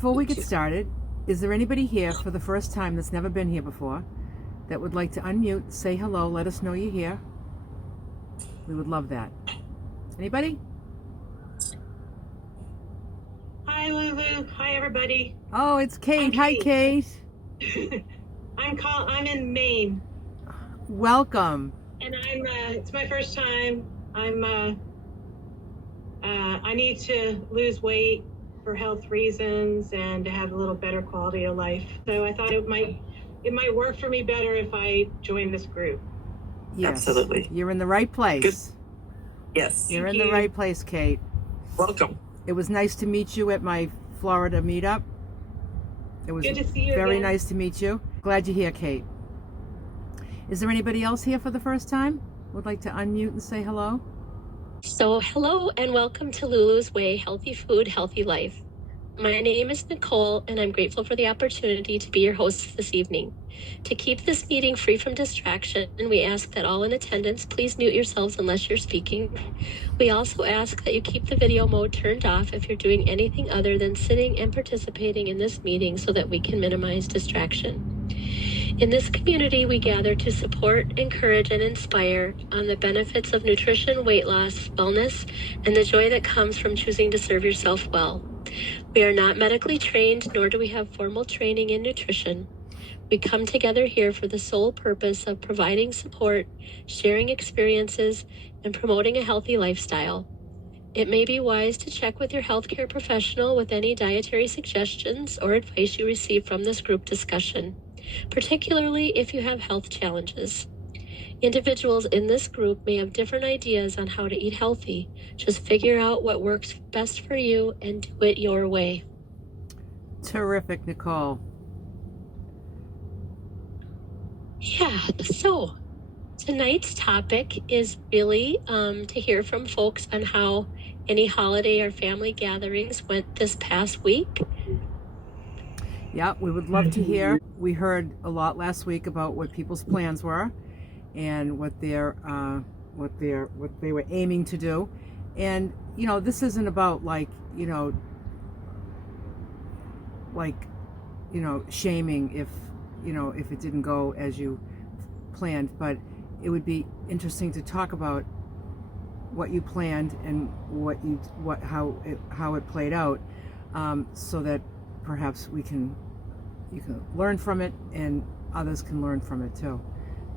Before we get started, is there anybody here for the first time that's never been here before that would like to unmute, say hello, let us know you're here? We would love that. Anybody? Hi, Lulu. Hi, everybody. Oh, it's Kate. Hi, Kate. I'm in Maine. Welcome. And it's my first time. I need to lose weight for health reasons and to have a little better quality of life. So I thought it might work for me better if I join this group. Yes. Absolutely. You're in the right place. Good. Yes. You're in the right place, Kate. Welcome. It was nice to meet you at my Florida meetup. It was good to see you very again. Nice to meet you. Glad you're here, Kate. Is there anybody else here for the first time? Would like to unmute and say hello? So hello and welcome to Lulu's Way, Healthy Food, Healthy Life. My name is Nicole and I'm grateful for the opportunity to be your host this evening. To keep this meeting free from distraction, we ask that all in attendance please mute yourselves unless you're speaking. We also ask that you keep the video mode turned off if you're doing anything other than sitting and participating in this meeting so that we can minimize distraction. In this community, we gather to support, encourage, and inspire on the benefits of nutrition, weight loss, wellness, and the joy that comes from choosing to serve yourself well. We are not medically trained, nor do we have formal training in nutrition. We come together here for the sole purpose of providing support, sharing experiences, and promoting a healthy lifestyle. It may be wise to check with your healthcare professional with any dietary suggestions or advice you receive from this group discussion, particularly if you have health challenges. Individuals in this group may have different ideas on how to eat healthy. Just figure out what works best for you and do it your way. Terrific, Nicole. Yeah, so tonight's topic is really to hear from folks on how any holiday or family gatherings went this past week. Yeah, we would love to hear. We heard a lot last week about what people's plans were and what they were aiming to do. And this isn't about shaming if it didn't go as you planned, but it would be interesting to talk about what you planned and how it played out, so that perhaps you can learn from it and others can learn from it too.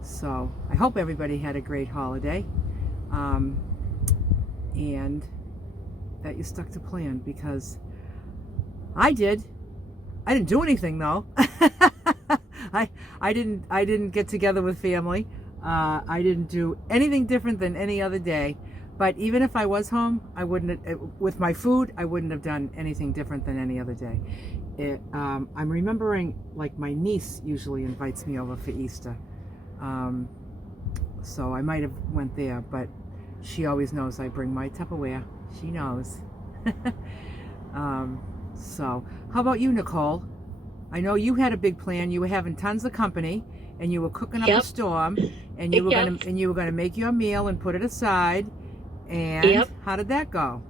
So I hope everybody had a great holiday, and that you stuck to plan, because I did. I didn't do anything though. I didn't get together with family. I didn't do anything different than any other day. But even if I was home, with my food, I wouldn't have done anything different than any other day. I'm remembering, my niece usually invites me over for Easter. So I might have went there, but she always knows I bring my Tupperware. She knows. So how about you, Nicole? I know you had a big plan. You were having tons of company, and you were cooking up a storm, and you were gonna make your meal and put it aside. And how did that go?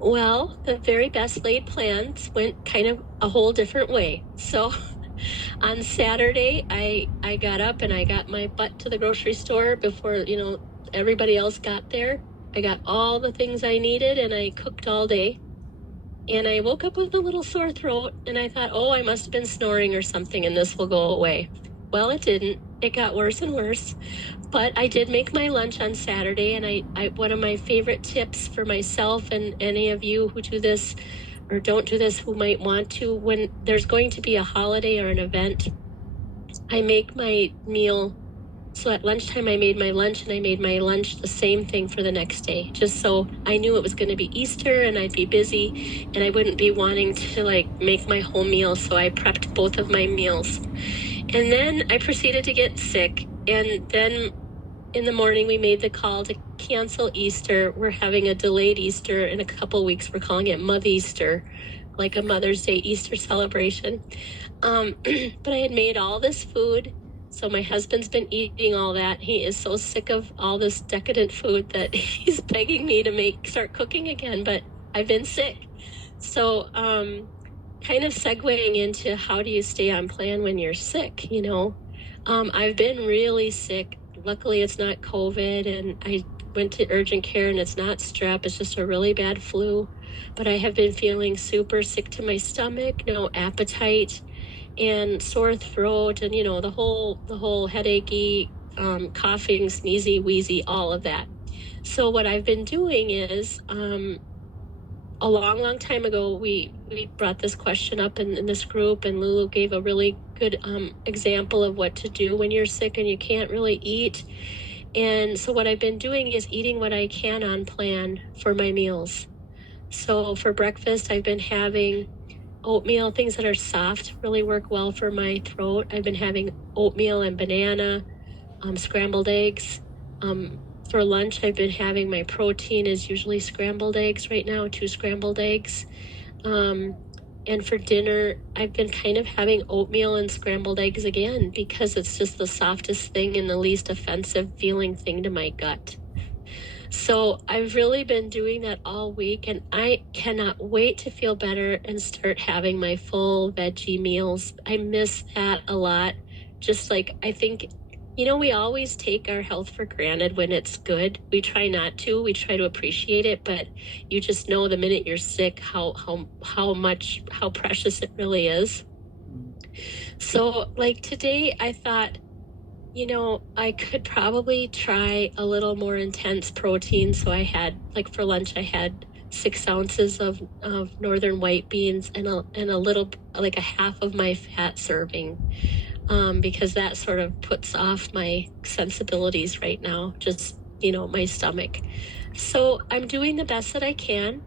Well, the very best laid plans went kind of a whole different way. So on Saturday, I got up and I got my butt to the grocery store before, everybody else got there. I got all the things I needed and I cooked all day. And I woke up with a little sore throat and I thought, I must have been snoring or something and this will go away. Well, it didn't. It got worse and worse. But I did make my lunch on Saturday, and I one of my favorite tips for myself and any of you who do this or don't do this who might want to, when there's going to be a holiday or an event, I make my meal. So at lunchtime, I made my lunch, and I made my lunch the same thing for the next day, just so I knew it was going to be Easter and I'd be busy and I wouldn't be wanting to make my whole meal. So I prepped both of my meals. And then I proceeded to get sick. And then in the morning, we made the call to cancel Easter. We're having a delayed Easter in a couple weeks. We're calling it Mother Easter, like a Mother's Day Easter celebration. But I had made all this food. So my husband's been eating all that. He is so sick of all this decadent food that he's begging me to start cooking again. But I've been sick. So kind of segueing into how do you stay on plan when you're sick, you know? I've been really sick. Luckily, it's not COVID, and I went to urgent care, and it's not strep. It's just a really bad flu. But I have been feeling super sick to my stomach, no appetite, and sore throat, and the whole headachy, coughing, sneezy, wheezy, all of that. So what I've been doing is, a long time ago, we brought this question up in this group, and Lulu gave a really good example of what to do when you're sick and you can't really eat. And so what I've been doing is eating what I can on plan for my meals. So for breakfast, I've been having oatmeal. Things that are soft really work well for my throat. I've been having oatmeal and banana, scrambled eggs. For lunch, I've been having, my protein is usually scrambled eggs right now, 2 scrambled eggs. And for dinner, I've been kind of having oatmeal and scrambled eggs again, because it's just the softest thing and the least offensive feeling thing to my gut. So I've really been doing that all week, and I cannot wait to feel better and start having my full veggie meals. I miss that a lot. Just like, I think, we always take our health for granted when it's good. We try not to. We try to appreciate it, but you just know the minute you're sick how precious it really is. So like today, I thought, I could probably try a little more intense protein. So I had, like, for lunch, I had 6 ounces of northern white beans and a little, like a half of my fat serving, because that sort of puts off my sensibilities right now, just, my stomach. So I'm doing the best that I can.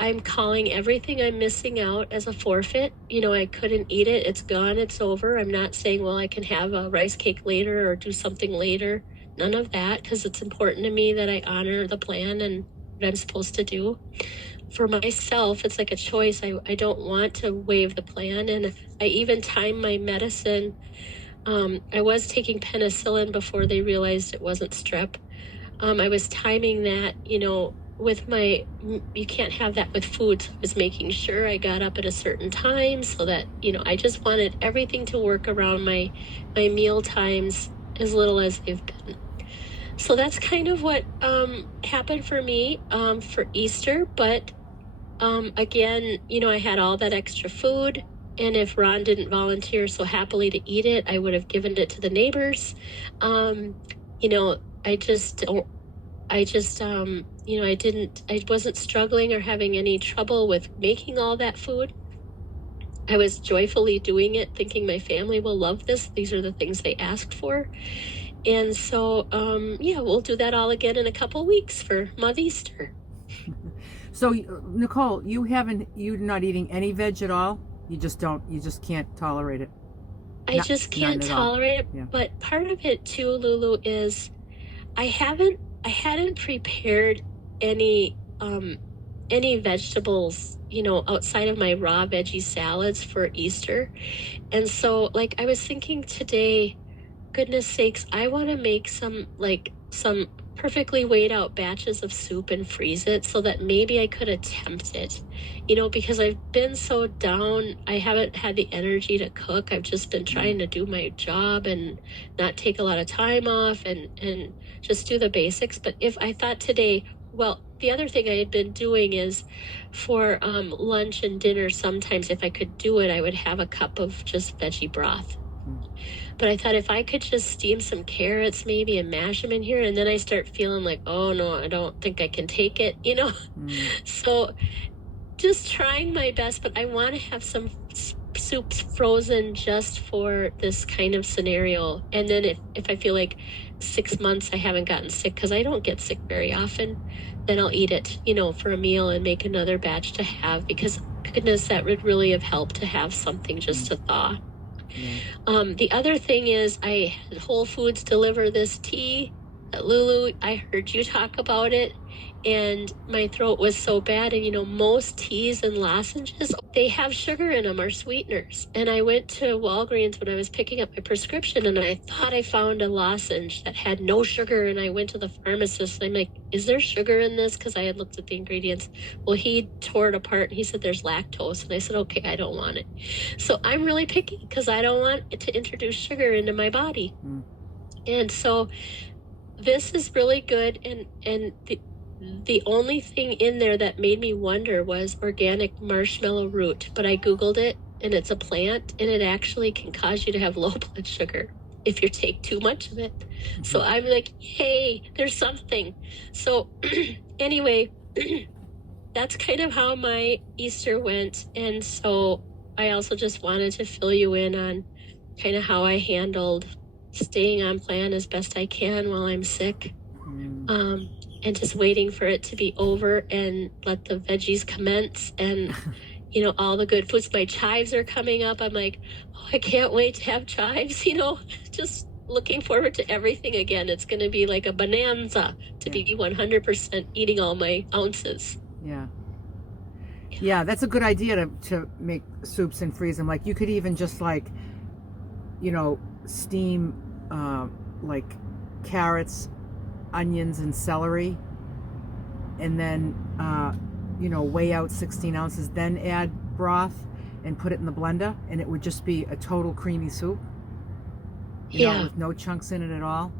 I'm calling everything I'm missing out as a forfeit. I couldn't eat it. It's gone. It's over. I'm not saying, well, I can have a rice cake later or do something later. None of that, because it's important to me that I honor the plan and what I'm supposed to do. For myself, it's like a choice. I don't want to waive the plan. And I even time my medicine. I was taking penicillin before they realized it wasn't strep. I was timing that, with you can't have that with food. So I was making sure I got up at a certain time so that, I just wanted everything to work around my meal times as little as they've been. So that's kind of what happened for me for Easter. But again, I had all that extra food. And if Ron didn't volunteer so happily to eat it, I would have given it to the neighbors. I wasn't struggling or having any trouble with making all that food. I was joyfully doing it, thinking my family will love this. These are the things they asked for. And so, we'll do that all again in a couple weeks for Mother Easter. So, Nicole, you're not eating any veg at all? You just can't tolerate it? I just can't tolerate it. Yeah. But part of it too, Lulu, is I hadn't prepared any vegetables, outside of my raw veggie salads for Easter. And so, like, I was thinking today, goodness sakes, I want to make some perfectly weighed out batches of soup and freeze it so that maybe I could attempt it, because I've been so down. I haven't had the energy to cook. I've just been trying to do my job and not take a lot of time off and just do the basics. But if I thought today, well, the other thing I had been doing is for lunch and dinner, sometimes if I could do it, I would have a cup of just veggie broth. But I thought if I could just steam some carrots maybe and mash them in here, and then I start feeling like, oh no, I don't think I can take it, So just trying my best, but I want to have some soups frozen just for this kind of scenario. And then if I feel like 6 months I haven't gotten sick, because I don't get sick very often, then I'll eat it, for a meal and make another batch to have, because goodness, that would really have helped to have something just to thaw. The other thing is I had Whole Foods deliver this tea at Lulu. I heard you talk about it, and my throat was so bad. And most teas and lozenges, they have sugar in them or sweeteners. And I went to Walgreens when I was picking up my prescription, and I thought I found a lozenge that had no sugar. And I went to the pharmacist, and I'm like, is there sugar in this? Because I had looked at the ingredients. Well, he tore it apart and he said there's lactose. And I said, okay, I don't want it. So I'm really picky because I don't want it to introduce sugar into my body. And so this is really good. And the only thing in there that made me wonder was organic marshmallow root. But I Googled it, and it's a plant, and it actually can cause you to have low blood sugar if you take too much of it. So I'm like, hey, there's something. So anyway, that's kind of how my Easter went. And so I also just wanted to fill you in on kind of how I handled staying on plan as best I can while I'm sick. And just waiting for it to be over and let the veggies commence and all the good foods. My chives are coming up. I'm like, oh, I can't wait to have chives, just looking forward to everything again. It's going to be like a bonanza to be 100% eating all my ounces. Yeah, that's a good idea to make soups and freeze them. Like you could even just steam like carrots, onions, and celery, and then weigh out 16 ounces, then add broth and put it in the blender, and it would just be a total creamy soup. With no chunks in it at all.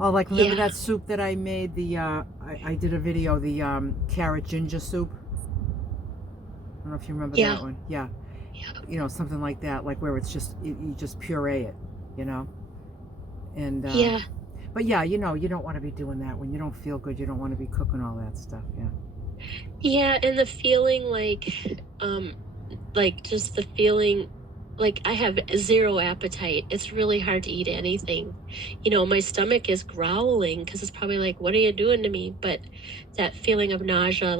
Oh, like remember that soup that I made? I did a video, the carrot ginger soup. I don't know if you remember that one. Yeah. Something like that, like where it's just you just puree it, and but you don't want to be doing that when you don't feel good. You don't want to be cooking all that stuff. And the feeling just the feeling like I have zero appetite. It's really hard to eat anything. My stomach is growling because it's probably like, what are you doing to me? But that feeling of nausea,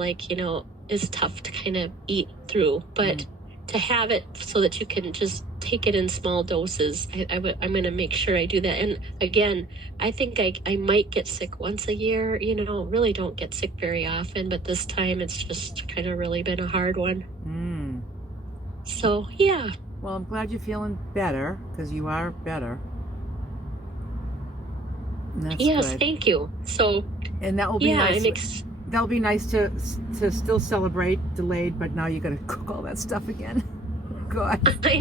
is tough to kind of eat through. But to have it so that you can just take it in small doses, I'm going to make sure I do that. And again, I think I might get sick once a year. Really don't get sick very often. But this time it's just kind of really been a hard one. So, yeah. Well, I'm glad you're feeling better, because you are better. That's good. Thank you. So, and that will be nice. That'll be nice to still celebrate delayed, but now you got to cook all that stuff again. God. I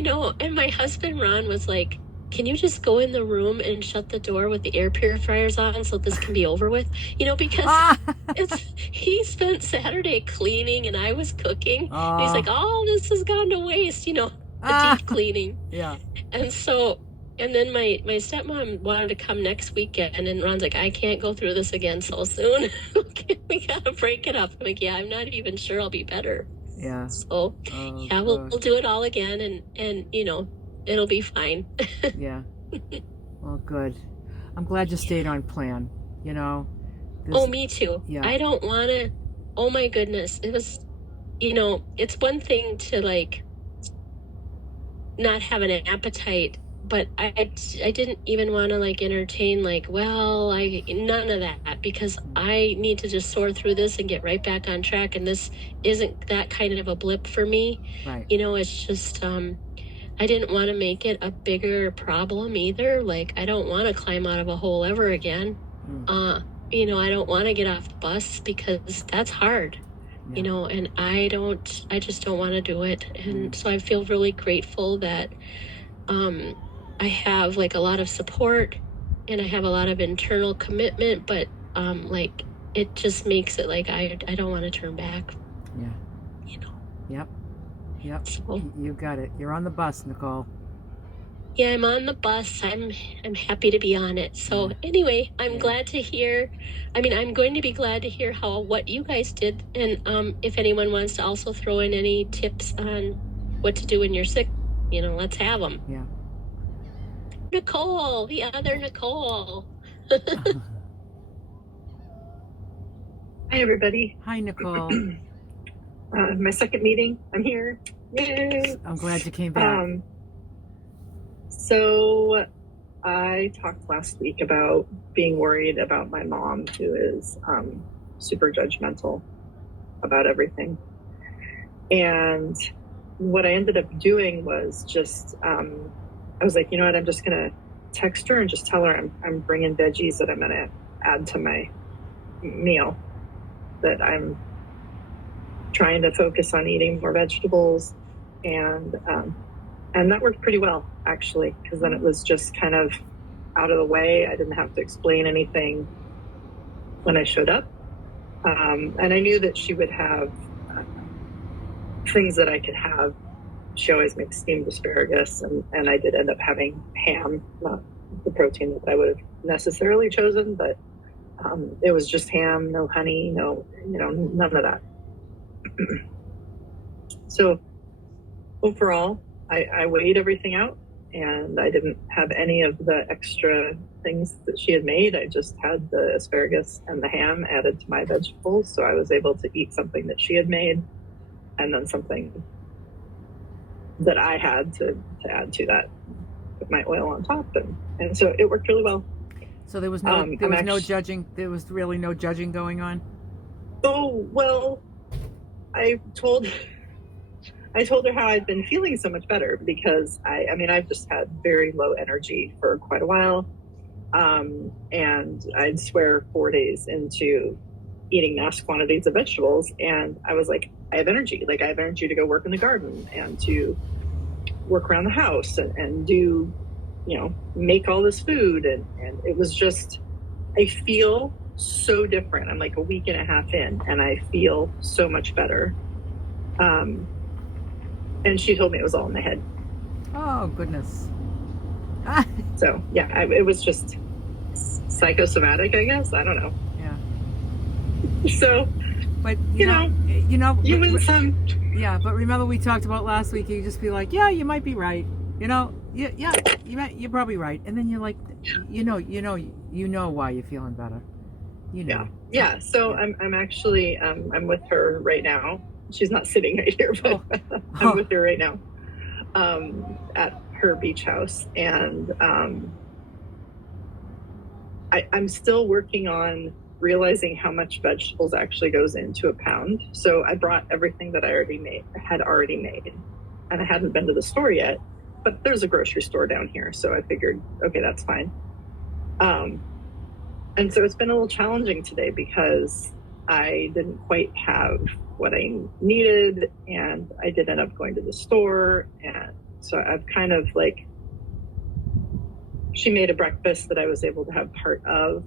know. And my husband Ron was like, "Can you just go in the room and shut the door with the air purifiers on so this can be over with?" Because he spent Saturday cleaning and I was cooking. And he's like, "Oh, this has gone to waste," the deep cleaning. Yeah. And so, and then my stepmom wanted to come next weekend, and Ron's like, "I can't go through this again so soon. We gotta break it up." I'm like, "Yeah, I'm not even sure I'll be better." Yeah. So, we'll do it all again, and it'll be fine. Yeah. Well, good. I'm glad you stayed on plan. Me too. Yeah. I don't want to. Oh my goodness, it was. It's one thing to not have an appetite, but I didn't even want to entertain none of that, because I need to just soar through this and get right back on track, and this isn't that kind of a blip for me. Right. It's just I didn't want to make it a bigger problem either. I don't want to climb out of a hole ever again. I don't want to get off the bus because that's hard. And I just don't want to do it. And so I feel really grateful that I have a lot of support, and I have a lot of internal commitment, but it just makes it I don't want to turn back. Yeah. Yep. So, you got it. You're on the bus, Nicole. Yeah, I'm on the bus. I'm happy to be on it. So anyway, I'm glad to hear. I'm going to be glad to hear what you guys did, and if anyone wants to also throw in any tips on what to do when you're sick, let's have them. Yeah. Nicole, the other Nicole. Hi, everybody. Hi, Nicole. My second meeting. I'm here. Yay! I'm glad you came back. So I talked last week about being worried about my mom, who is super judgmental about everything. And what I ended up doing was just, I was like, you know what, I'm just going to text her and just tell her I'm bringing veggies that I'm going to add to my meal, that I'm trying to focus on eating more vegetables, and that worked pretty well, actually, because then it was just kind of out of the way. I didn't have to explain anything when I showed up, and I knew that she would have things that I could have. She always makes steamed asparagus, and I did end up having ham, not the protein that I would have necessarily chosen, but it was just ham, no honey, no, none of that. So overall, I weighed everything out, and I didn't have any of the extra things that she had made. I just had the asparagus and the ham added to my vegetables, so I was able to eat something that she had made, and then something that I had to add to that, put my oil on top, and so it worked really well. So there was no judging. There was really no judging going on. Oh, well, I told her how I'd been feeling so much better, because I've just had very low energy for quite a while, and I'd swear 4 days into eating mass quantities of vegetables, and I was like, I have energy. Like, I have energy to go work in the garden and to work around the house and do, make all this food. And it was just, I feel so different. I'm like a week and a half in, and I feel so much better. And she told me it was all in my head. Oh, goodness. So, yeah, it was just psychosomatic, I guess. I don't know. Yeah. So, but you win some. Yeah, but remember we talked about last week, you just be like, yeah, you might be right. You're probably right. And then you're like, you know why you're feeling better. Yeah. So yeah. I'm actually, I'm with her right now. She's not sitting right here, but I'm with her right now, at her beach house. And, I'm still working on realizing how much vegetables actually goes into a pound. So I brought everything that I had already made, and I hadn't been to the store yet, but there's a grocery store down here. So I figured, okay, that's fine. And so it's been a little challenging today, because I didn't quite have what I needed, and I did end up going to the store. And so I've kind of she made a breakfast that I was able to have part of,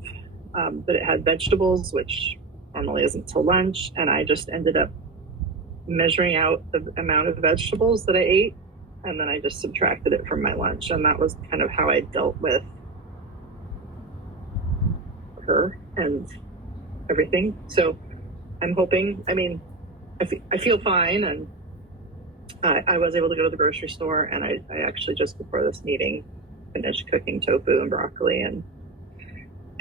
but it had vegetables, which normally isn't till lunch. And I just ended up measuring out the amount of vegetables that I ate, and then I just subtracted it from my lunch. And that was kind of how I dealt with her and everything. So I'm hoping, I feel fine, and I was able to go to the grocery store, and I actually just before this meeting finished cooking tofu and broccoli and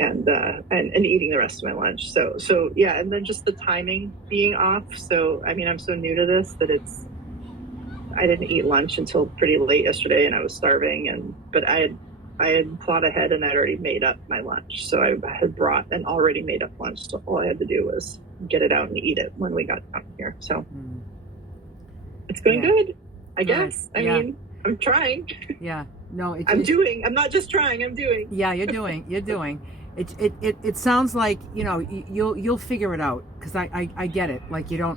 eating the rest of my lunch. So yeah, and then just the timing being off. So I'm so new to this that I didn't eat lunch until pretty late yesterday, and I was starving, but I had thought ahead, and I'd already made up my lunch. So I had brought an already made up lunch. So all I had to do was get it out and eat it when we got down here. So it's going good, I guess. I mean, I'm trying. Yeah. No, I'm doing. I'm not just trying. I'm doing. Yeah, you're doing. You're doing. It sounds like you'll figure it out, because I get it. Like you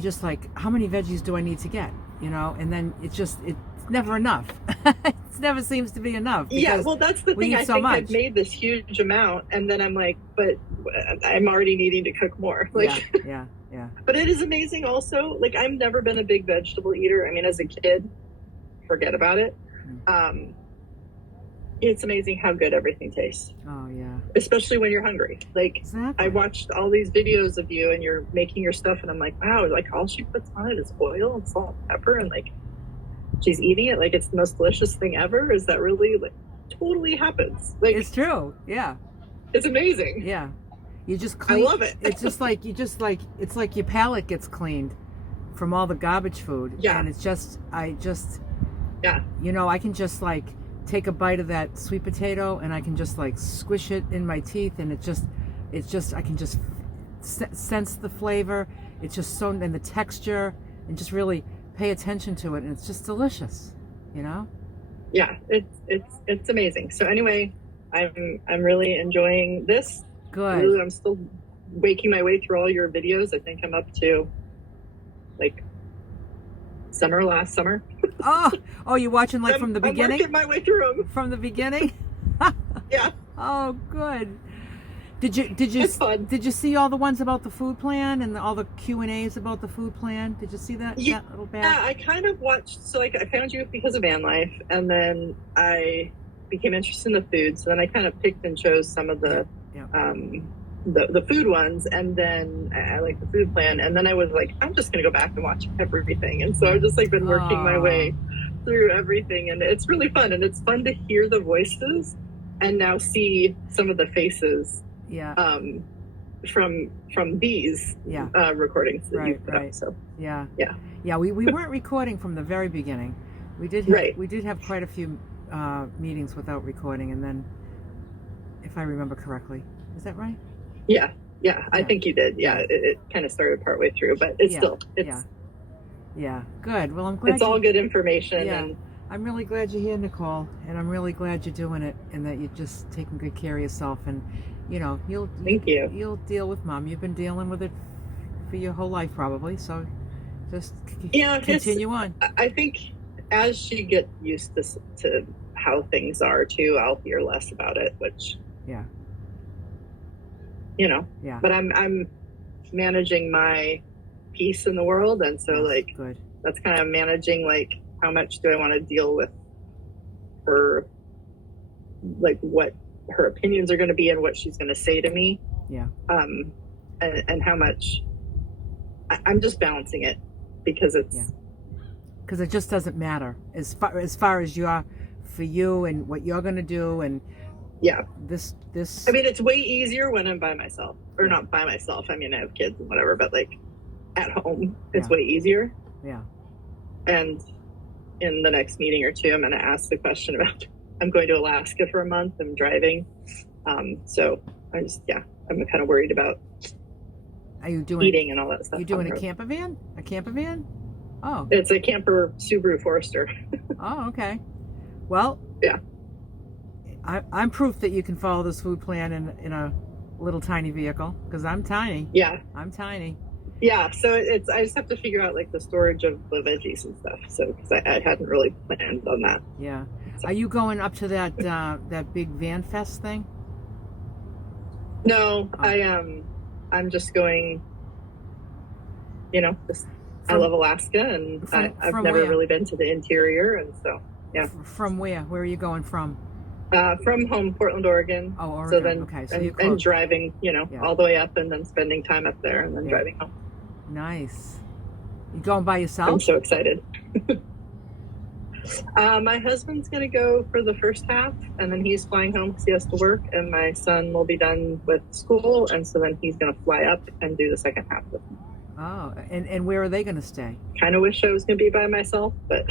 just like, how many veggies do I need to get? And then it's never enough. It never seems to be enough. Yeah, well, that's the thing. I think I've made this huge amount, and then I'm like, but I'm already needing to cook more. Yeah. But it is amazing also. Like, I've never been a big vegetable eater. As a kid, forget about it. It's amazing how good everything tastes. Oh yeah. Especially when you're hungry. Exactly. I watched all these videos of you, and you're making your stuff, and I'm like, wow, all she puts on it is oil and salt and pepper, and she's eating it like it's the most delicious thing ever. Is that really totally happens? It's true. Yeah. It's amazing. Yeah. You just clean. I love it. It's just like it's like your palate gets cleaned from all the garbage food. Yeah. And yeah. I can just take a bite of that sweet potato, and I can just squish it in my teeth, and I can just sense the flavor. It's just so, and the texture, and just really pay attention to it, and it's just delicious, Yeah, it's amazing. So anyway, I'm really enjoying this, Good. I'm still waking my way through all your videos. I think I'm up to like last summer. Oh, you're watching like from the I'm beginning? working my way through them. From the beginning? Yeah. Oh, good. Did It's fun. Did you see all the ones about the food plan and all the Q&As about the food plan? Did you see that? Yeah, that little bag? I kind of watched. So like, I found you because of van life, and then I became interested in the food. So then I kind of picked and chose some of the the food ones, and then I like the food plan, and then I was like, I'm just gonna go back and watch everything. And so I've just like been working my way through everything, and it's really fun, and it's fun to hear the voices and now see some of the faces. Yeah. From these recordings that you put up. So yeah. Yeah. We weren't recording from the very beginning. We did have quite a few meetings without recording, and then, if I remember correctly, is that right? Yeah. I think you did. Yeah, it kind of started partway through, but it's yeah. Good. Well, I'm glad it's all good information. Yeah. And I'm really glad you're here, Nicole, and I'm really glad you're doing it, and that you're just taking good care of yourself. And thank you. You'll deal with Mom. You've been dealing with it for your whole life, probably. So just continue on. I think as she gets used to how things are too, I'll hear less about it. Which But I'm managing my peace in the world, and so good. That's kind of managing like how much do I want to deal with her, like what her opinions are going to be and what she's going to say to me. And how much I'm just balancing it because because it just doesn't matter as far as you are for you and what you're going to do. And this I mean, it's way easier when I'm by myself, or not by myself. I mean, I have kids and whatever, but like at home it's way easier. And in the next meeting or two, I'm going to ask the question about, I'm going to Alaska for a month. I'm driving. So I'm just, I'm kind of worried about eating and all that stuff. You doing a camper van? A camper van? Oh. It's a camper Subaru Forester. Oh, okay. Well, I'm proof that you can follow this food plan in a little tiny vehicle, because I'm tiny. Yeah. I'm tiny. Yeah, so I just have to figure out like the storage of the veggies and stuff. So because I hadn't really planned on that. Yeah. So. Are you going up to that that big Van Fest thing? No, I'm just going. I love Alaska, and I've never really been to the interior, and so From where? Where are you going from? From home, Portland, Oregon. Oh, Oregon. So then, okay. So and driving, all the way up, and then spending time up there, and then driving home. Nice. You going by yourself? I'm so excited. My husband's going to go for the first half, and then he's flying home because he has to work, and my son will be done with school, and so then he's going to fly up and do the second half with me. Oh, and where are they going to stay? Kind of wish I was going to be by myself, but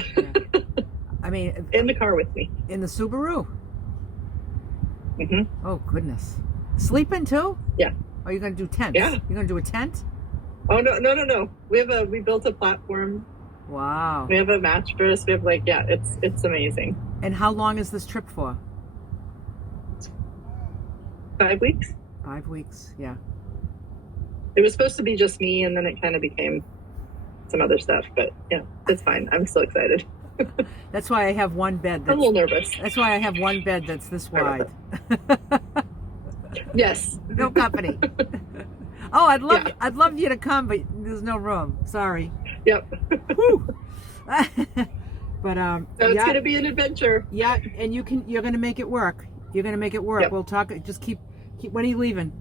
I mean, in the car with me. In the Subaru? Mm-hmm. Oh, goodness. Sleeping too? Yeah. Are you going to do tents? Yeah. You're going to do a tent? Oh, no. We built a platform. Wow. We have a mattress. We have it's amazing. And how long is this trip for? 5 weeks. 5 weeks, yeah. It was supposed to be just me, and then it kind of became some other stuff, but it's fine. I'm still excited. That's why I have one bed. I'm a little nervous. That's why I have one bed that's this wide. Yes. No company. Oh, I'd love you to come, but there's no room. Sorry. Yep. But so it's gonna be an adventure. Yeah, and you're gonna make it work. You're gonna make it work. Yep. We'll talk. Just keep. When are you leaving?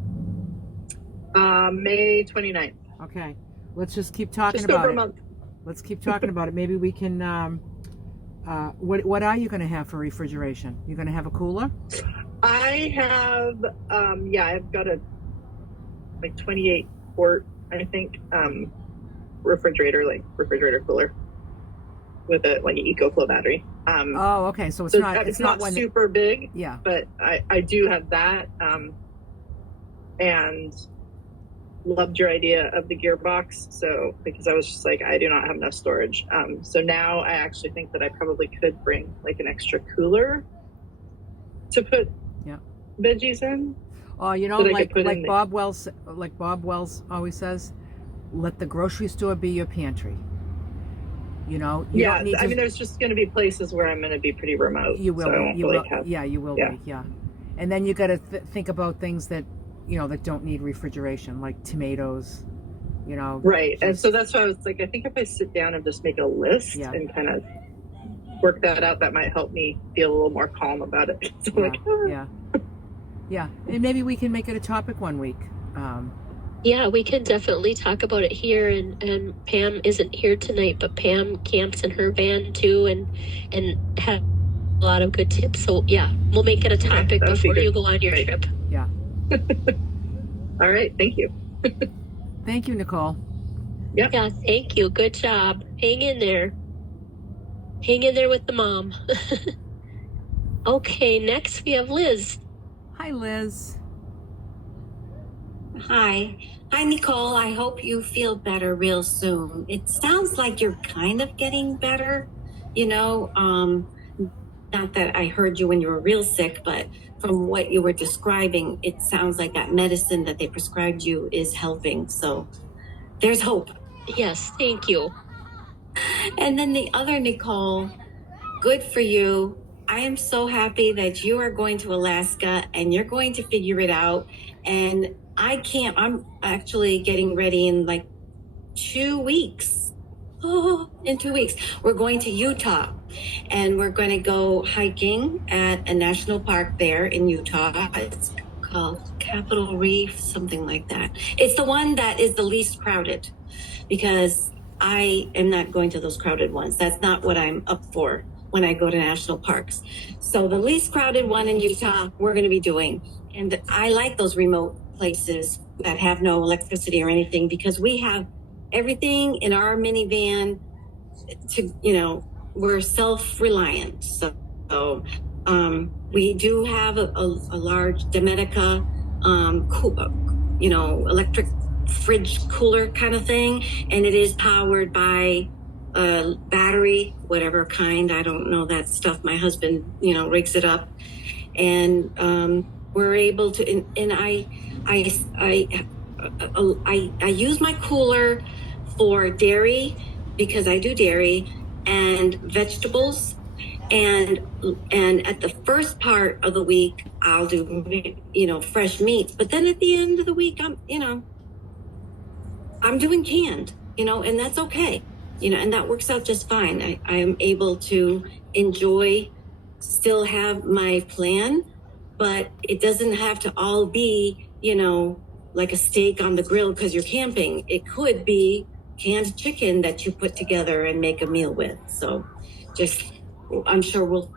May 29th. Okay. Let's just keep talking just about over it. A month. Let's keep talking about it. Maybe we can. What are you gonna have for refrigeration? You're gonna have a cooler? I have. I've got a 28 quart, I think, refrigerator cooler with a EcoFlow battery. Okay, so it's not one super big. Yeah, but I do have that, and loved your idea of the gearbox. So because I was just like, I do not have enough storage. So now I actually think that I probably could bring an extra cooler to put veggies in. Oh, you know, that I could put in there. Bob Wells always says, let the grocery store be your pantry. You know, you don't need to, I mean, there's just going to be places where I'm going to be pretty remote. you will, so I won't you really will, have, yeah, you will yeah. be, yeah. And then you got to think about things that, you know, that don't need refrigeration, like tomatoes, you know. Right. And just- so that's why I was like, I think if I sit down and just make a list Yeah. and kind of work that out, that might help me feel a little more calm about it. So I'm yeah, like, ah. yeah, yeah. And maybe we can make it a topic one week. Yeah, we can definitely talk about it here. And Pam isn't here tonight, but Pam camps in her van too, and had a lot of good tips. So yeah, we'll make it a topic that would be before you good. go on your Right. trip. Yeah. All right. Thank you. Thank you, Nicole. Yep. Yeah, thank you. Good job. Hang in there. Hang in there with the mom. Okay, next we have Liz. Hi, Liz. Hi. Hi, Nicole. I hope you feel better real soon. It sounds like you're kind of getting better, you know. Not that I heard you when you were real sick, but from what you were describing, it sounds like that medicine that they prescribed you is helping. So there's hope. Yes, thank you. And then the other Nicole, good for you. I am so happy that you are going to Alaska and you're going to figure it out. And I'm actually getting ready in like 2 weeks. Oh, in 2 weeks. We're going to Utah and we're going to go hiking at a national park there in Utah. It's called Capitol Reef, something like that. It's the one that is the least crowded because I am not going to those crowded ones. That's not what I'm up for when I go to national parks. So the least crowded one in Utah, we're going to be doing. And I like those remote places that have no electricity or anything because we have everything in our minivan to, you know, we're self-reliant. So we do have a large Domenica, you know, electric fridge cooler kind of thing. And it is powered by battery, whatever kind. I don't know that stuff. My husband, you know, rigs it up, and we're able to. And I use my cooler for dairy because I do dairy and vegetables. And at the first part of the week, I'll do, you know, fresh meats. But then at the end of the week, I'm doing canned, you know, and that's okay. You know, and that works out just fine. I am able to still have my plan, but it doesn't have to all be, you know, like a steak on the grill because you're camping. It could be canned chicken that you put together and make a meal with. So I'm sure we'll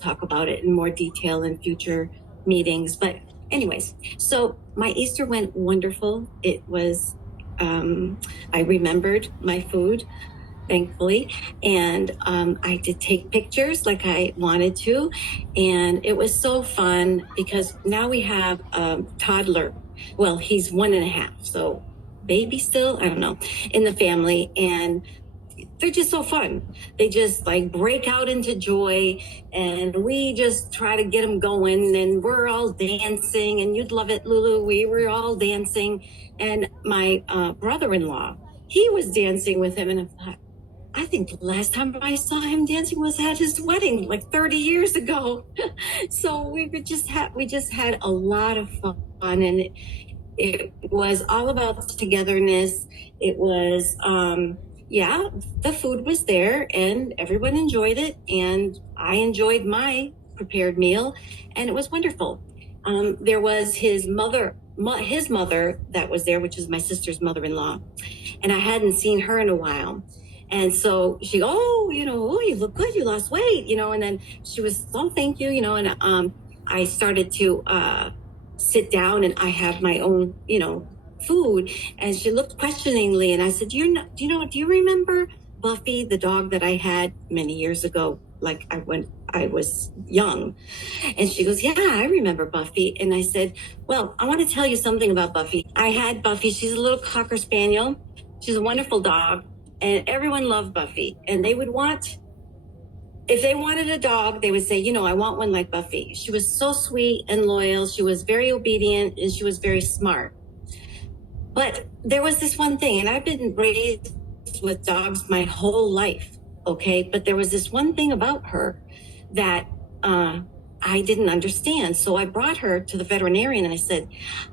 talk about it in more detail in future meetings. But anyways, so my Easter went wonderful. It was, I remembered my food, thankfully. And I did take pictures like I wanted to. And it was so fun because now we have a toddler. Well, he's 1.5, so baby still, I don't know, in the family. And they're just so fun. They just like break out into joy, and we just try to get them going, and we're all dancing, and you'd love it, Lulu. We were all dancing, and my brother-in-law, he was dancing with him, and I thought, I think the last time I saw him dancing was at his wedding, like 30 years ago. So we just had a lot of fun, and it was all about togetherness. It was, yeah, the food was there and everyone enjoyed it. And I enjoyed my prepared meal and it was wonderful. There was his mother that was there, which is my sister's mother-in-law. And I hadn't seen her in a while. And so she, you look good. You lost weight, you know, and then she was, oh, thank you, you know, and I started to sit down and I have my own, you know, food. And she looked questioningly and I said, do you remember Buffy, the dog that I had many years ago? Like when I was young. And she goes, yeah, I remember Buffy. And I said, well, I want to tell you something about Buffy. I had Buffy. She's a little Cocker Spaniel. She's a wonderful dog. And everyone loved Buffy. And they would want if they wanted a dog, they would say, you know, I want one like Buffy. She was so sweet and loyal. She was very obedient and she was very smart. But there was this one thing, and I've been raised with dogs my whole life, okay? But there was this one thing about her that I didn't understand. So I brought her to the veterinarian and I said,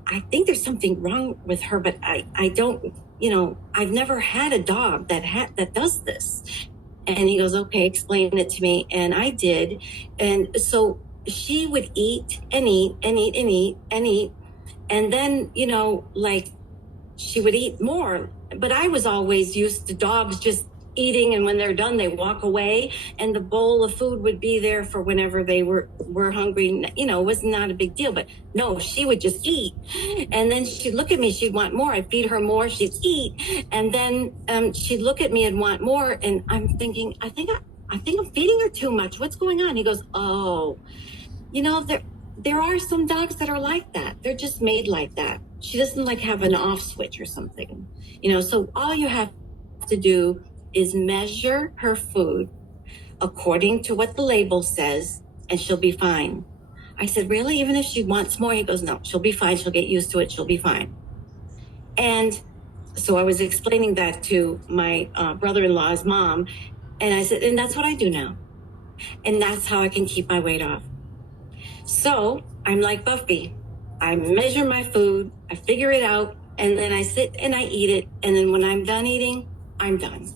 I think there's something wrong with her, but I don't, you know, I've never had a dog that does this. And he goes, okay, explain it to me. And I did. And so she would eat and eat and eat and eat and eat. And then, you know, like she would eat more. But I was always used to dogs just eating, and when they're done, they walk away, and the bowl of food would be there for whenever they were hungry. You know, it was not a big deal. But no, she would just eat, and then she'd look at me. She'd want more. I'd feed her more. She'd eat, and then she'd look at me and want more. And I'm thinking, I think I'm feeding her too much. What's going on? He goes, oh, you know, there are some dogs that are like that. They're just made like that. She doesn't like have an off switch or something, you know. So all you have to do is measure her food according to what the label says, and she'll be fine. I said, really? Even if she wants more? He goes, no, she'll be fine. She'll get used to it. She'll be fine. And so I was explaining that to my brother-in-law's mom, and I said, and that's what I do now. And that's how I can keep my weight off. So I'm like Buffy. I measure my food, I figure it out, and then I sit and I eat it. And then when I'm done eating, I'm done.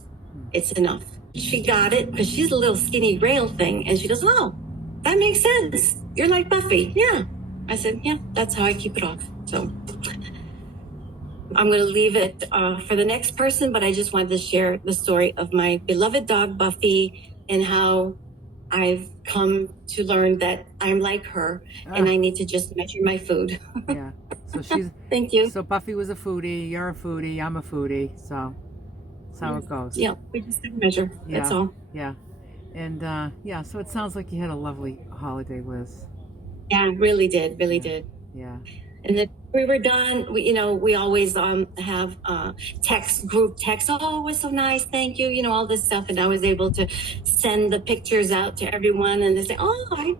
It's enough. She got it because she's a little skinny rail thing. And she goes, oh, that makes sense. You're like Buffy. Yeah. I said, yeah, that's how I keep it off. So I'm going to leave it for the next person, but I just wanted to share the story of my beloved dog, Buffy, and how I've come to learn that I'm like her and I need to just measure my food. Yeah. So she's Thank you. So Buffy was a foodie, you're a foodie, I'm a foodie, so that's how it goes. Yeah, we just measure. Yeah. That's all. Yeah. And yeah, so it sounds like you had a lovely holiday, Liz. Yeah, really did. Did. Yeah. And then we were done. We always have group text. Oh, it was so nice. Thank you. You know, all this stuff. And I was able to send the pictures out to everyone, and they say, oh,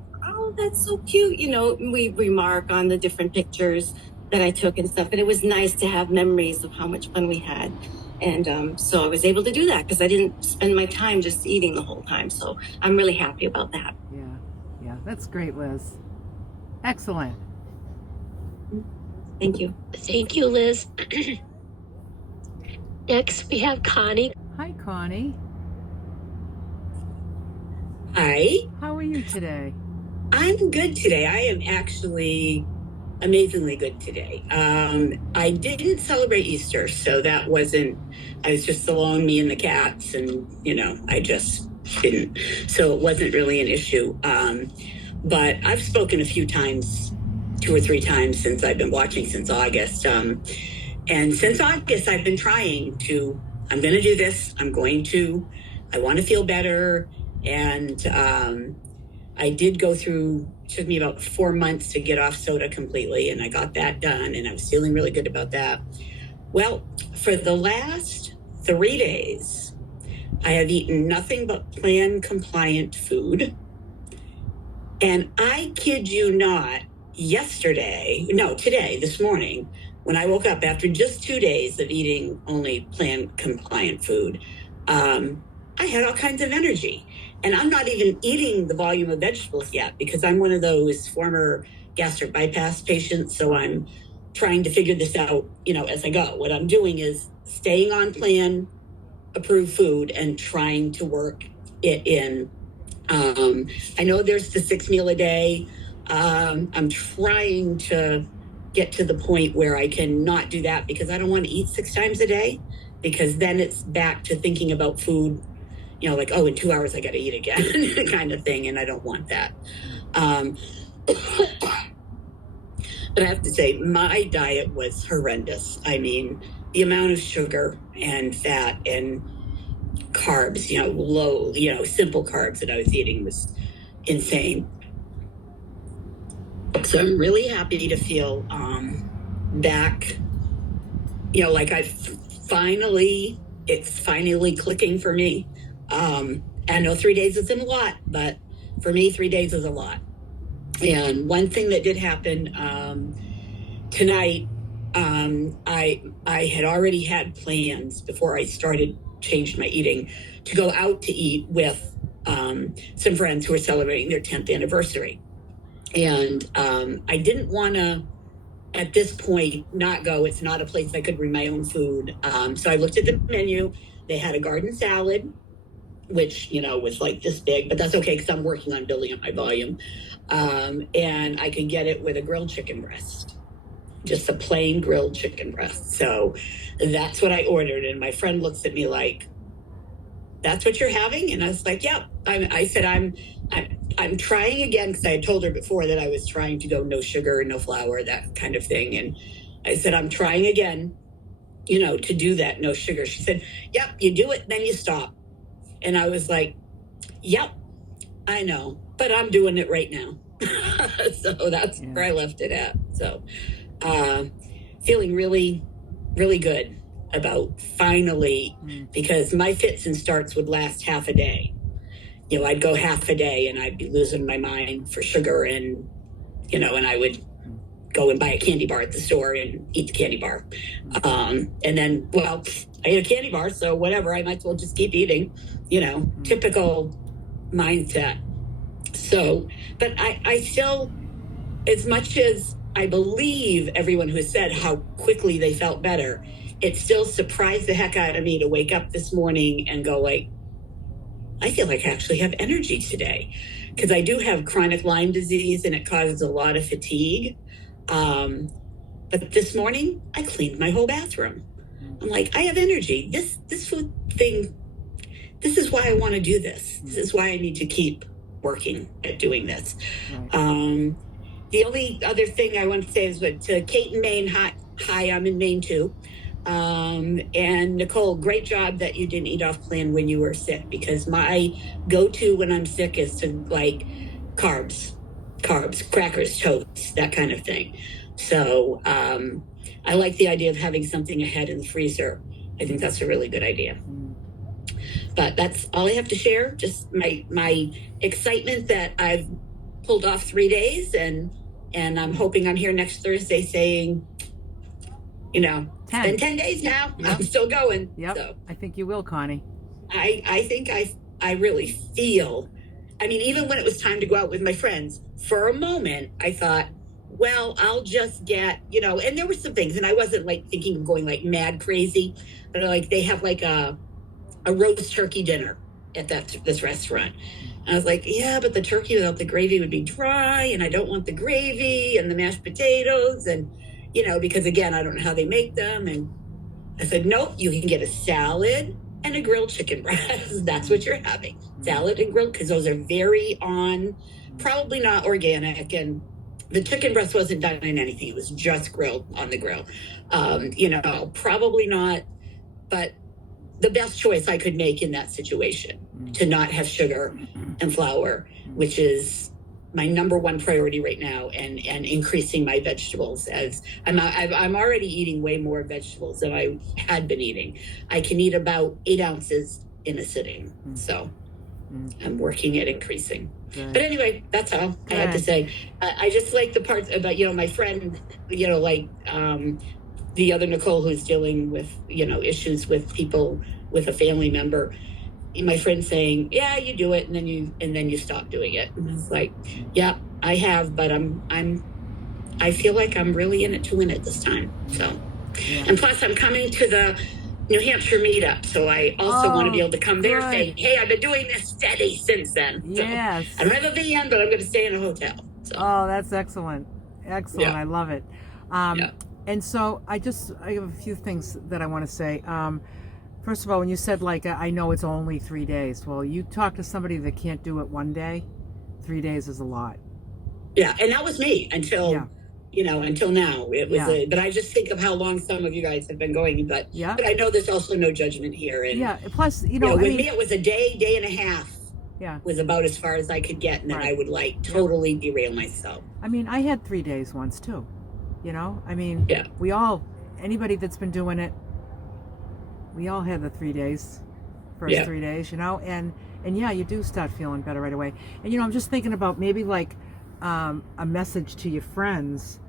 that's so cute. You know, we remark on the different pictures that I took and stuff. And it was nice to have memories of how much fun we had. And so I was able to do that because I didn't spend my time just eating the whole time. So I'm really happy about that. Yeah. Yeah. That's great, Liz. Excellent. Thank you. Thank you, Liz. Next, we have Connie. Hi, Connie. Hi. How are you today? I'm good today. I am actually amazingly good today. I didn't celebrate Easter, so that wasn't, I was just alone, me and the cats, and, you know, I just didn't. So it wasn't really an issue. But I've spoken a few times, 2 or 3 times since I've been watching since August. And since August, I've been trying to, I'm going to do this. I want to feel better. And I did go through, it took me about 4 months to get off soda completely. And I got that done. And I was feeling really good about that. Well, for the last 3 days, I have eaten nothing but plan compliant food. And I kid you not, today, this morning, when I woke up after just 2 days of eating only plan compliant food, I had all kinds of energy. And I'm not even eating the volume of vegetables yet because I'm one of those former gastric bypass patients. So I'm trying to figure this out, you know, as I go. What I'm doing is staying on plan approved food and trying to work it in. I know there's the 6 meal a day. I'm trying to get to the point where I can not do that because I don't want to eat 6 times a day, because then it's back to thinking about food, you know, like, oh, in 2 hours I got to eat again kind of thing. And I don't want that. But I have to say, my diet was horrendous. I mean, the amount of sugar and fat and carbs, you know, low, you know, simple carbs that I was eating was insane. So I'm really happy to feel back, you know, like it's finally clicking for me. I know 3 days isn't a lot, but for me, 3 days is a lot. And one thing that did happen tonight, I had already had plans before I changed my eating, to go out to eat with some friends who are celebrating their 10th anniversary. And I didn't want to, at this point, not go. It's not a place I could bring my own food. So I looked at the menu. They had a garden salad, which, was like this big, but that's okay because I'm working on building up my volume. And I could get it with a grilled chicken breast, just a plain grilled chicken breast. So that's what I ordered. And my friend looks at me like, that's what you're having? And I was like, yeah. I said, I'm trying again, because I had told her before that I was trying to go no sugar, no flour, that kind of thing. And I said, I'm trying again, to do that no sugar. She said, yep, you do it, then you stop. And I was like, yep, I know, but I'm doing it right now. So that's where I left it at. So feeling really, really good about finally, because my fits and starts would last half a day. I'd go half a day and I'd be losing my mind for sugar, and, and I would go and buy a candy bar at the store and eat the candy bar. And then, well, I ate a candy bar, so whatever, I might as well just keep eating, typical mindset. So, but I still, as much as I believe everyone who has said how quickly they felt better, it still surprised the heck out of me to wake up this morning and go like, I feel like I actually have energy today, because I do have chronic Lyme disease and it causes a lot of fatigue. But this morning I cleaned my whole bathroom. I'm like, I have energy. This food thing, this is why I want to do this. This is why I need to keep working at doing this. The only other thing I want to say is to Kate in Maine, hi, I'm in Maine too. And Nicole, great job that you didn't eat off plan when you were sick, because my go-to when I'm sick is to like carbs, crackers, toast, that kind of thing. So I like the idea of having something ahead in the freezer. I think that's a really good idea. But that's all I have to share. Just my excitement that I've pulled off 3 days, and I'm hoping I'm here next Thursday saying, it's been 10 days now. Yep. I'm still going. Yep. So I think you will, Connie. I think I really feel, even when it was time to go out with my friends, for a moment, I thought, well, I'll just get, and there were some things, and I wasn't like thinking of going like mad crazy, but like they have like a roast turkey dinner at this restaurant. And I was like, yeah, but the turkey without the gravy would be dry, and I don't want the gravy and the mashed potatoes, and because again, I don't know how they make them. And I said, nope, you can get a salad and a grilled chicken breast. That's what you're having. Salad and grilled, because those are very probably not organic. And the chicken breast wasn't done in anything. It was just grilled on the grill. Probably not, but the best choice I could make in that situation, to not have sugar and flour, which is my number one priority right now, and increasing my vegetables, as I'm already eating way more vegetables than I had been eating. I can eat about 8 ounces in a sitting. So I'm working at increasing. Good. But anyway, that's all I had to say. I just like the parts about, my friend, like the other Nicole who's dealing with, issues with people with a family member. My friend saying, yeah, you do it, and then you stop doing it. And it's like, yeah, I have, but I feel like I'm really in it to win it this time. So, and plus I'm coming to the New Hampshire meetup, so I also want to be able to come there saying, hey, I've been doing this steady since then. Yes. So I don't have a van, but I'm going to stay in a hotel. So. Oh, that's excellent. Excellent. Yeah. I love it. And so I have a few things that I want to say. First of all, when you said, like, I know it's only 3 days. Well, you talk to somebody that can't do it one day. 3 days is a lot. Yeah, and that was me until now. It was, but I just think of how long some of you guys have been going. But I know there's also no judgment here. And plus, with me, it was a day and a half. Yeah, was about as far as I could get, and then I would totally derail myself. I had 3 days once too. We all, anybody that's been doing it, we all had the 3 days. first 3 days, you know, and yeah, you do start feeling better right away. And you know, I'm just thinking about maybe like a message to your friends.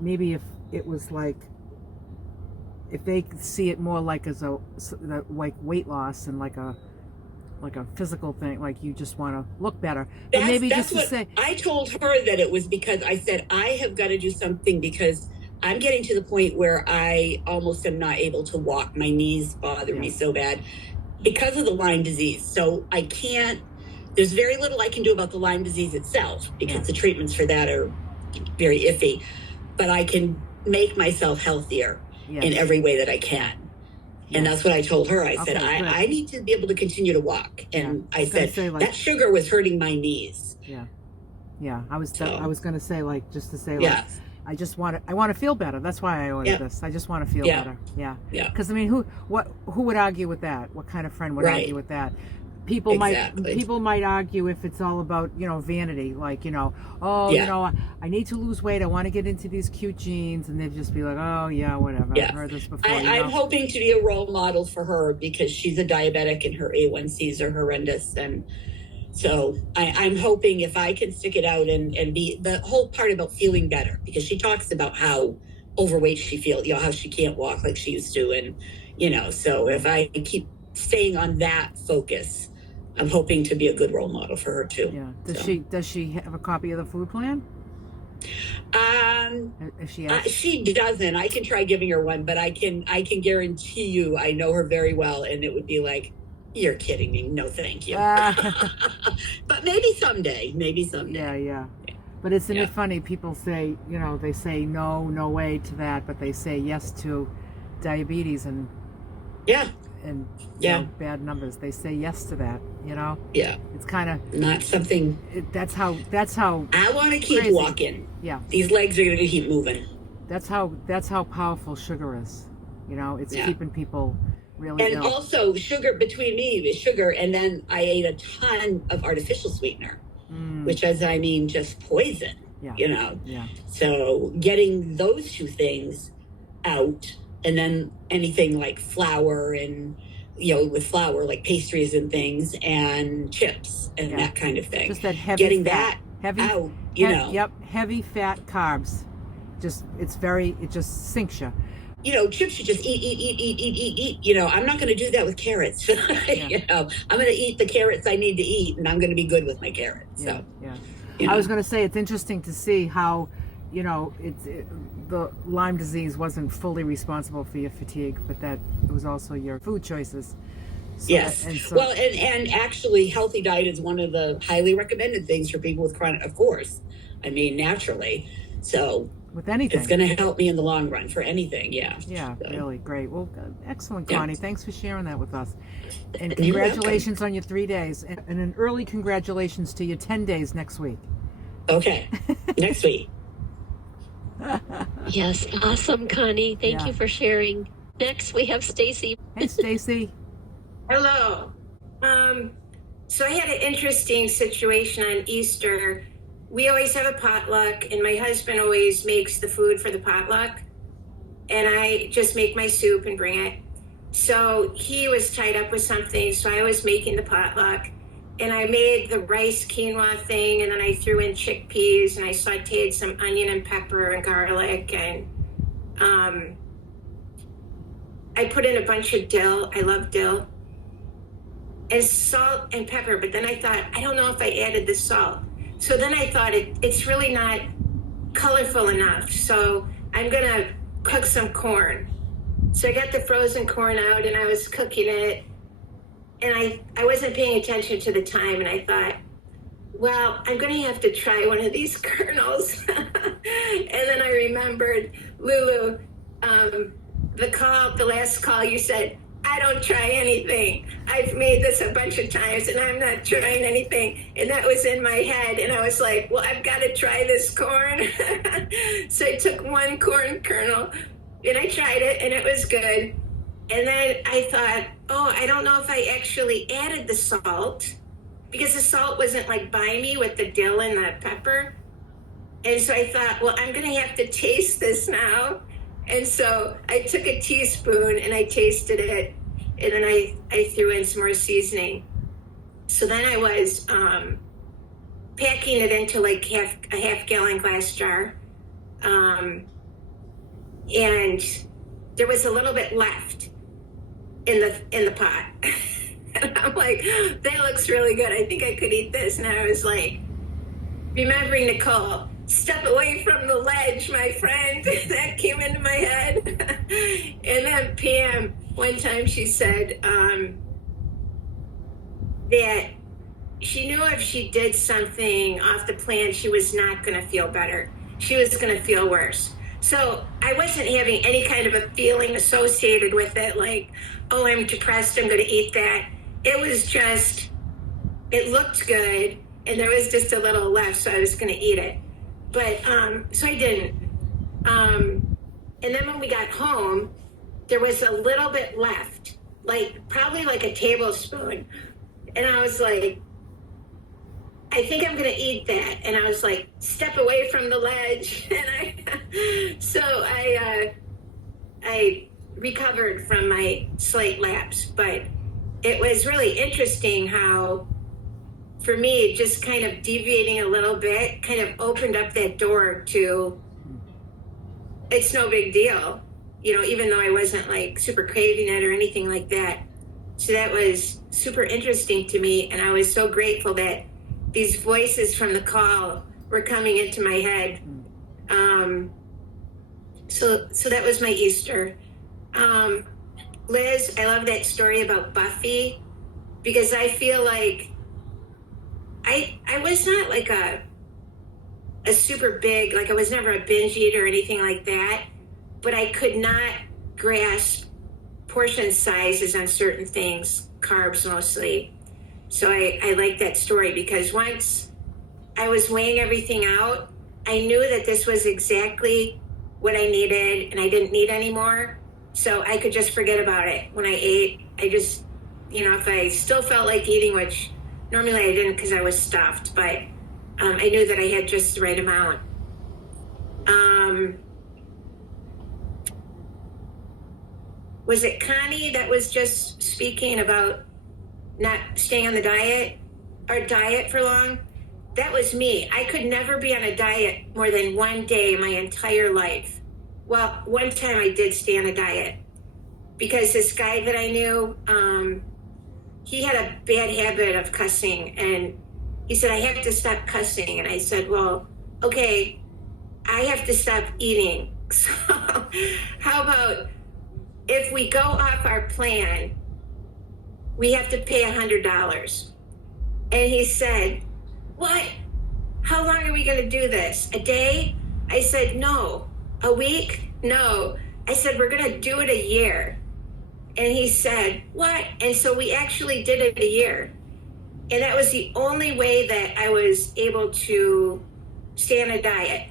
Maybe if it was like, if they could see it more like as like weight loss and like a physical thing, like you just want to look better. But maybe that's just to what say, I told her, that it was because I said I have got to do something, because I'm getting to the point where I almost am not able to walk. My knees bother me so bad because of the Lyme disease. So I can't, there's very little I can do about the Lyme disease itself, because the treatments for that are very iffy, but I can make myself healthier in every way that I can. And that's what I told her. I said, I need to be able to continue to walk. And I said, that sugar was hurting my knees. I was going to say, like, just to say, like, I want to feel better. That's why I ordered this. I just want to feel better. Because I mean, who would argue with that? What kind of friend would argue with that? People might argue if it's all about, you know, vanity, like, you know, you know, I need to lose weight, I want to get into these cute jeans, and they'd just be like, oh yeah, whatever. I've heard this before. I'm hoping to be a role model for her, because she's a diabetic and her A1Cs are horrendous. And so I'm hoping if I can stick it out and be the whole part about feeling better, because she talks about how overweight she feels, you know, how she can't walk like she used to. And, you know, so if I keep staying on that focus, I'm hoping to be a good role model for her too. Does she have a copy of the food plan? If she doesn't. I can try giving her one, but I can guarantee you, I know her very well, and it would be like, you're kidding me. No, thank you. But maybe someday. Yeah. But isn't it funny? People say, you know, they say no way to that, but they say yes to diabetes and and you know, bad numbers. They say yes to that, you know. It's kind of not something. That's how I want to keep walking. These legs are going to keep moving. That's how powerful sugar is, you know. It's keeping people really ill. Also sugar, between me is sugar, and then I ate a ton of artificial sweetener, which is, I mean, just poison. You know. So getting those two things out. And then anything like flour, and, you know, with flour, like pastries and things, and chips and that kind of thing. Just that heavy getting fat, that out, you know. Yep, heavy fat carbs. It just sinks you. You know, chips you just eat. You know, I'm not going to do that with carrots. You know, I'm going to eat the carrots I need to eat, and I'm going to be good with my carrots. So, you know. I was going to say, it's interesting to see how, you know, the Lyme disease wasn't fully responsible for your fatigue, but that it was also your food choices. Well, and actually, healthy diet is one of the highly recommended things for people with chronic, of course. I mean, naturally. So with anything, it's going to help me in the long run for anything. Really great. Well, excellent, Connie. Thanks for sharing that with us. And congratulations on your 3 days, and an early congratulations to your 10 days next week. Okay, next week. Yes, awesome, Connie. Thank you for sharing. Next, we have Stacy. Hey, Stacy. Hello. So I had an interesting situation on Easter. We always have a potluck, and my husband always makes the food for the potluck, and I just make my soup and bring it. So he was tied up with something, so I was making the potluck. And I made the rice quinoa thing, and then I threw in chickpeas, and I sauteed some onion and pepper and garlic, and I put in a bunch of dill. I love dill. And salt and pepper, but then I thought, I don't know if I added the salt. So then I thought it's really not colorful enough, so I'm gonna cook some corn. So I got the frozen corn out, and I was cooking it. And I wasn't paying attention to the time, and I thought, well, I'm going to have to try one of these kernels. And then I remembered, Lulu, the last call, you said, I don't try anything. I've made this a bunch of times, and I'm not trying anything. And that was in my head, and I was like, well, I've got to try this corn. So I took one corn kernel, and I tried it, and it was good. And then I thought, I don't know if I actually added the salt, because the salt wasn't like by me with the dill and the pepper. And so I thought, well, I'm going to have to taste this now. And so I took a teaspoon and I tasted it. and then I threw in some more seasoning. So then I was packing it into like a half gallon glass jar. And there was a little bit left in the pot. And I'm like, that looks really good. I think I could eat this. And I was like, remembering Nicole, step away from the ledge, my friend. That came into my head. And then Pam, one time she said that she knew if she did something off the plan, she was not going to feel better. She was going to feel worse. So I wasn't having any kind of a feeling associated with it, like, oh, I'm depressed, I'm going to eat that. It was just, it looked good, and there was just a little left, so I was going to eat it. But, so I didn't. And then when we got home, there was a little bit left, like probably like a tablespoon. And I was like, I think I'm going to eat that. And I was like, step away from the ledge. And so I recovered from my slight lapse. But it was really interesting how, for me, just kind of deviating a little bit kind of opened up that door to, it's no big deal, you know, even though I wasn't like super craving it or anything like that. So that was super interesting to me. And I was so grateful that these voices from the call were coming into my head. So that was my Easter. Liz, I love that story about Buffy, because I feel like I was not like a super big, like I was never a binge eater or anything like that, but I could not grasp portion sizes on certain things, carbs mostly. So I like that story, because once I was weighing everything out, I knew that this was exactly what I needed and I didn't need anymore. So I could just forget about it. When I ate, I just, you know, if I still felt like eating, which normally I didn't because I was stuffed, but I knew that I had just the right amount. Was it Connie that was just speaking about not staying on the diet or diet for long? That was me. I could never be on a diet more than one day in my entire life. Well, one time I did stay on a diet because this guy that I knew, he had a bad habit of cussing, and he said, I have to stop cussing. And I said, well, okay, I have to stop eating. So how about if we go off our plan, we have to pay $100. And he said, what? How long are we going to do this? A day? I said, no. A week? No. I said, we're going to do it a year. And he said, what? And so we actually did it a year. And that was the only way that I was able to stay on a diet.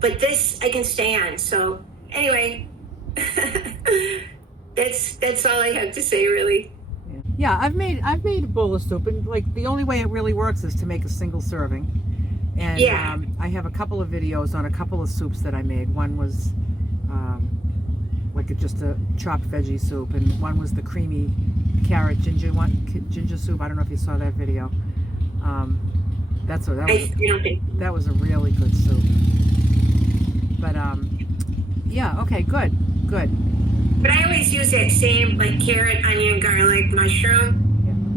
But this I can stay on. So anyway, that's all I have to say, really. Yeah, I've made a bowl of soup, and like the only way it really works is to make a single serving. And Yeah. I have a couple of videos on a couple of soups that I made. One was like just a chopped veggie soup, and one was the creamy carrot ginger soup. I don't know if you saw that video. That was a really good soup. But yeah, okay, good. But I always use that same like carrot, onion, garlic, mushroom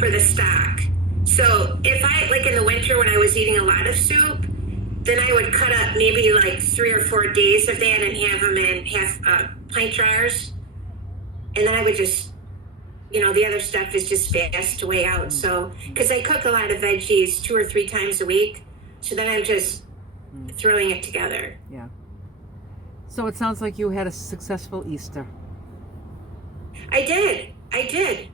for the stock. So if I, like in the winter when I was eating a lot of soup, then I would cut up maybe like 3 or 4 days of that and have them in half pint jars. And then I would just, you know, the other stuff is just fast to weigh out. So, because I cook a lot of veggies 2 or 3 times a week. So then I'm just throwing it together. Yeah. So it sounds like you had a successful Easter. I did.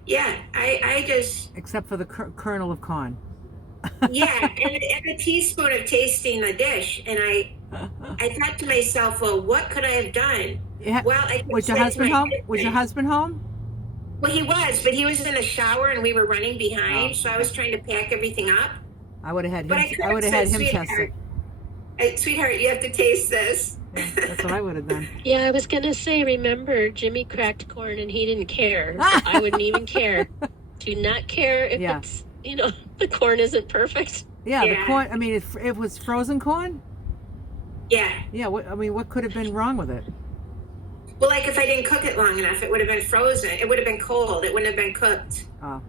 Yeah. I just. Except for the kernel of corn. Yeah, and a teaspoon of tasting the dish. And I thought to myself, well, what could I have done? Yeah. Well, was your husband home? Was your husband home? Well, he was, but he was in the shower and we were running behind. So I was trying to pack everything up. I would have had him. But I would have had him test it. Sweetheart, you have to taste this. That's what I would have done. Yeah, I was gonna say, remember, Jimmy cracked corn and he didn't care. So I wouldn't even care. Do not care if Yeah. it's, the corn isn't perfect. Yeah, the Yeah. corn. I mean, it was frozen corn. Yeah. Yeah. What could have been wrong with it? Well, like if I didn't cook it long enough, it would have been frozen. It would have been cold. It wouldn't have been cooked. Oh,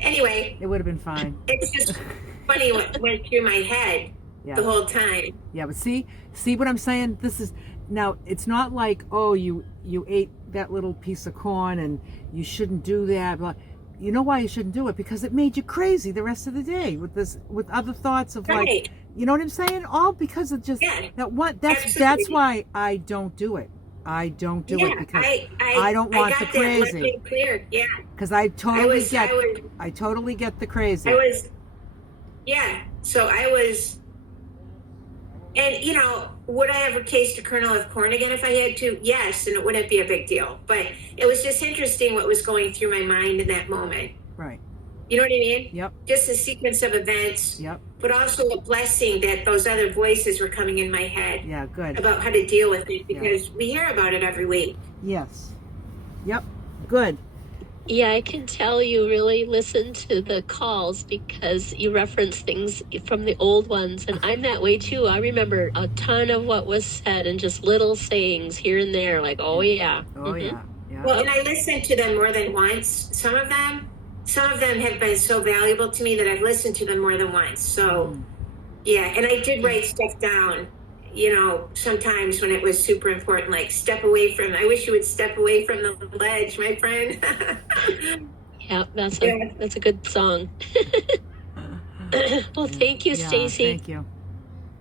Anyway, it would have been fine. it's just funny what went through my head Yeah. the whole time. Yeah, but see what I'm saying? This is now. It's not like, oh, you ate that little piece of corn and you shouldn't do that. But you know why you shouldn't do it? Because it made you crazy the rest of the day with other thoughts of Right. like, you know what I'm saying? All because of just Yeah. that one. That's Absolutely. why I don't do it. I don't do Yeah, it because I don't want I the got that crazy. loud and clear. Yeah, because I totally get I I totally get the crazy. was, yeah. So I was, and would I ever taste a kernel of corn again if I had to? Yes, and it wouldn't be a big deal. But it was just interesting what was going through my mind in that moment. Right. You know what I mean? Yep. Just a sequence of events. Yep. But also a blessing that those other voices were coming in my head Yeah. Good. about how to deal with it, because we hear about it every week. Yes. Yep. Good. Yeah, I can tell you really listen to the calls because you reference things from the old ones. And I'm that way too. I remember a ton of what was said and just little sayings here and there, like, oh, yeah. Oh yeah. Yeah. Well, and I listened to them more than once. Some of them have been so valuable to me that I've listened to them more than once. So, yeah, and I did write stuff down, sometimes when it was super important, like I wish you would step away from the ledge, my friend. Yeah, that's a good song. Well, thank you, Yeah, Stacy. Thank you.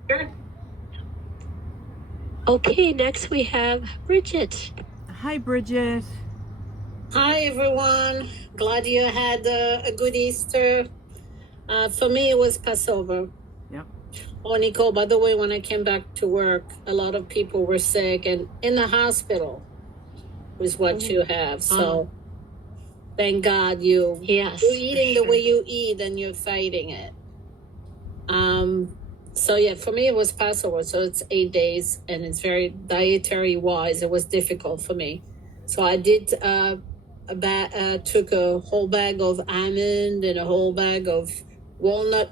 Sure. Okay, next we have Bridget. Hi, Bridget. Hi, everyone. Glad you had a good Easter. For me, it was Passover. Yep. Oh, Nicole, by the way, when I came back to work, a lot of people were sick and in the hospital was what you have. So thank God you're eating the way you eat and you're fighting it. So yeah, for me, it was Passover. So it's 8 days and it's very dietary wise. It was difficult for me. So I did took a whole bag of almond and a whole bag of walnut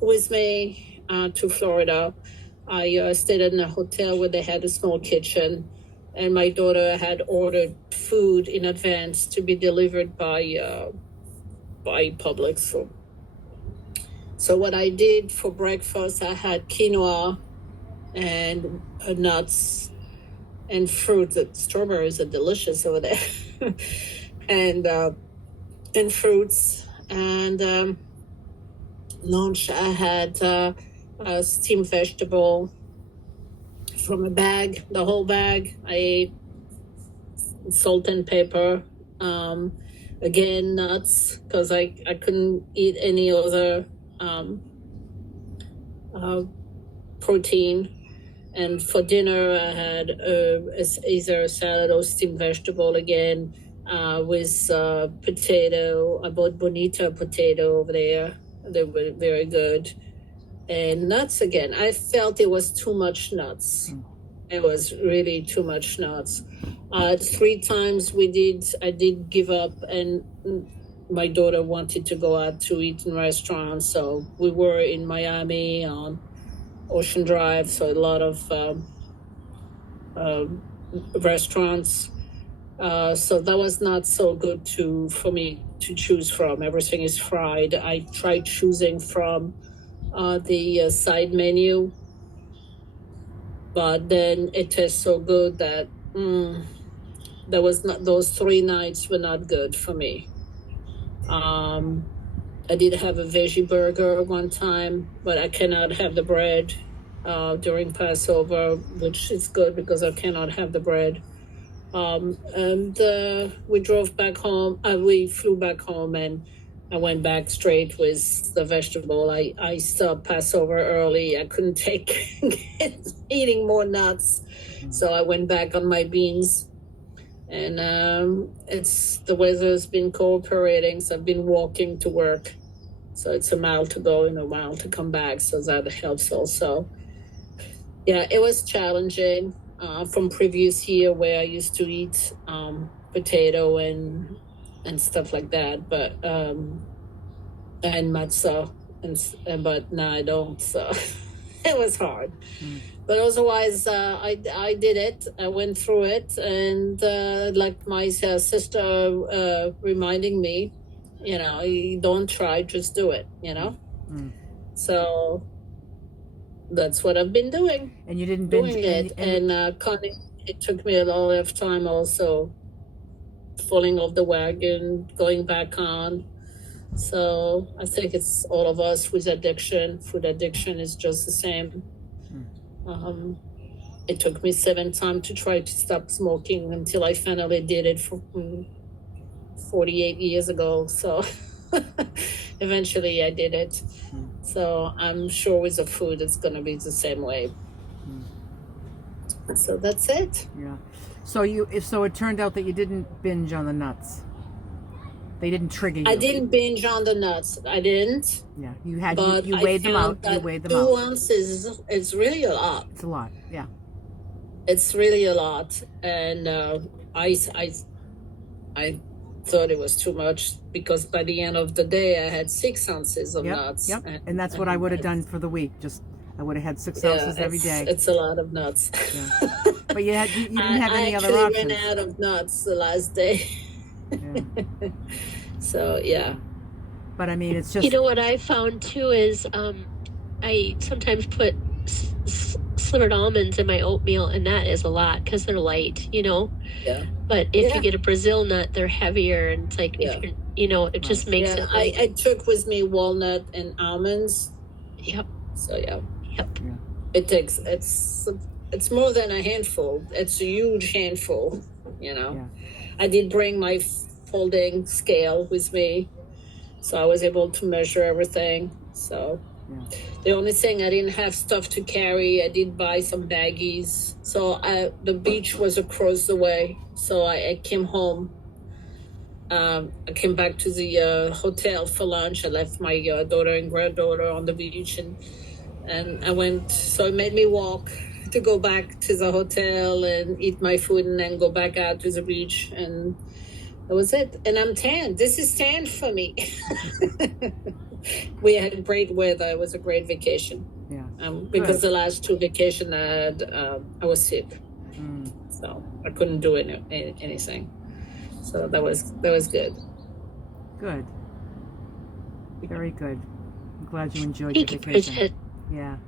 with me to Florida. I stayed in a hotel where they had a small kitchen, and my daughter had ordered food in advance to be delivered by Publix. So what I did for breakfast, I had quinoa and nuts and fruit. The strawberries are delicious over there. and fruits. And lunch, I had a steamed vegetable from a bag, the whole bag. I ate salt and pepper. Again, nuts, because I couldn't eat any other protein. And for dinner, I had either a salad or steamed vegetable again with potato. I bought bonita potato over there. They were very good. And nuts again. I felt it was too much nuts. It was really too much nuts. 3 times I did give up, and my daughter wanted to go out to eat in restaurants. So we were in Miami on Ocean Drive, so a lot of restaurants. So that was not so good for me to choose from. Everything is fried. I tried choosing from the side menu, but then it tastes so good that those 3 nights were not good for me. I did have a veggie burger one time, but I cannot have the bread during Passover, which is good because I cannot have the bread. And we drove back home. We flew back home, and I went back straight with the vegetable. I stopped Passover early. I couldn't take eating more nuts, so I went back on my beans. And the weather's been cooperating, so I've been walking to work. So it's a mile to go and a mile to come back, so that helps also. Yeah, it was challenging from previous year where I used to eat potato and stuff like that, but and matzah but now I don't. So it was hard. But otherwise, I did it. I went through it, and like my sister reminding me, you don't try, just do it. So that's what I've been doing. And you didn't binge doing it, and Connie, it took me a lot of time also falling off the wagon, going back on. So I think it's all of us with addiction. Food addiction is just the same. It took me 7 times to try to stop smoking until I finally did it 48 years ago. So eventually I did it. So I'm sure with the food, it's going to be the same way. So that's it. Yeah. So it turned out that you didn't binge on the nuts. They didn't trigger you. I didn't binge on the nuts. I didn't. Yeah, you had. You weighed them out. You weighed them 2 out. ounces. It's really a lot. It's a lot. Yeah. It's really a lot, and I thought it was too much because by the end of the day I had 6 ounces of nuts. Yep. And that's what I would have done for the week. I would have had 6 ounces every day. It's a lot of nuts. Yeah. But you didn't have any other options. I options. ran out of nuts the last day. Yeah. So yeah. But I mean, it's just. You know what I found too is I sometimes put slivered almonds in my oatmeal, and that is a lot because they're light, Yeah. But if you get a Brazil nut, they're heavier, and it's like if you're, it just makes it. Light. I took with me walnut and almonds. Yep. So yeah. Yep. Yeah. It's more than a handful. It's a huge handful. Yeah. I did bring my folding scale with me, so I was able to measure everything. So the only thing I didn't have stuff to carry, I did buy some baggies. So the beach was across the way, so I came home. I came back to the hotel for lunch. I left my daughter and granddaughter on the beach, and I went. So it made me walk to go back to the hotel and eat my food and then go back out to the beach, and that was it. And I'm tan. This is tan for me. We had great weather. It was a great vacation. Yeah. Because the last 2 vacations I had, I was sick, so I couldn't do anything. So that was good. Good. Very good. I'm glad you enjoyed Thank your you, vacation. Bridget. Yeah.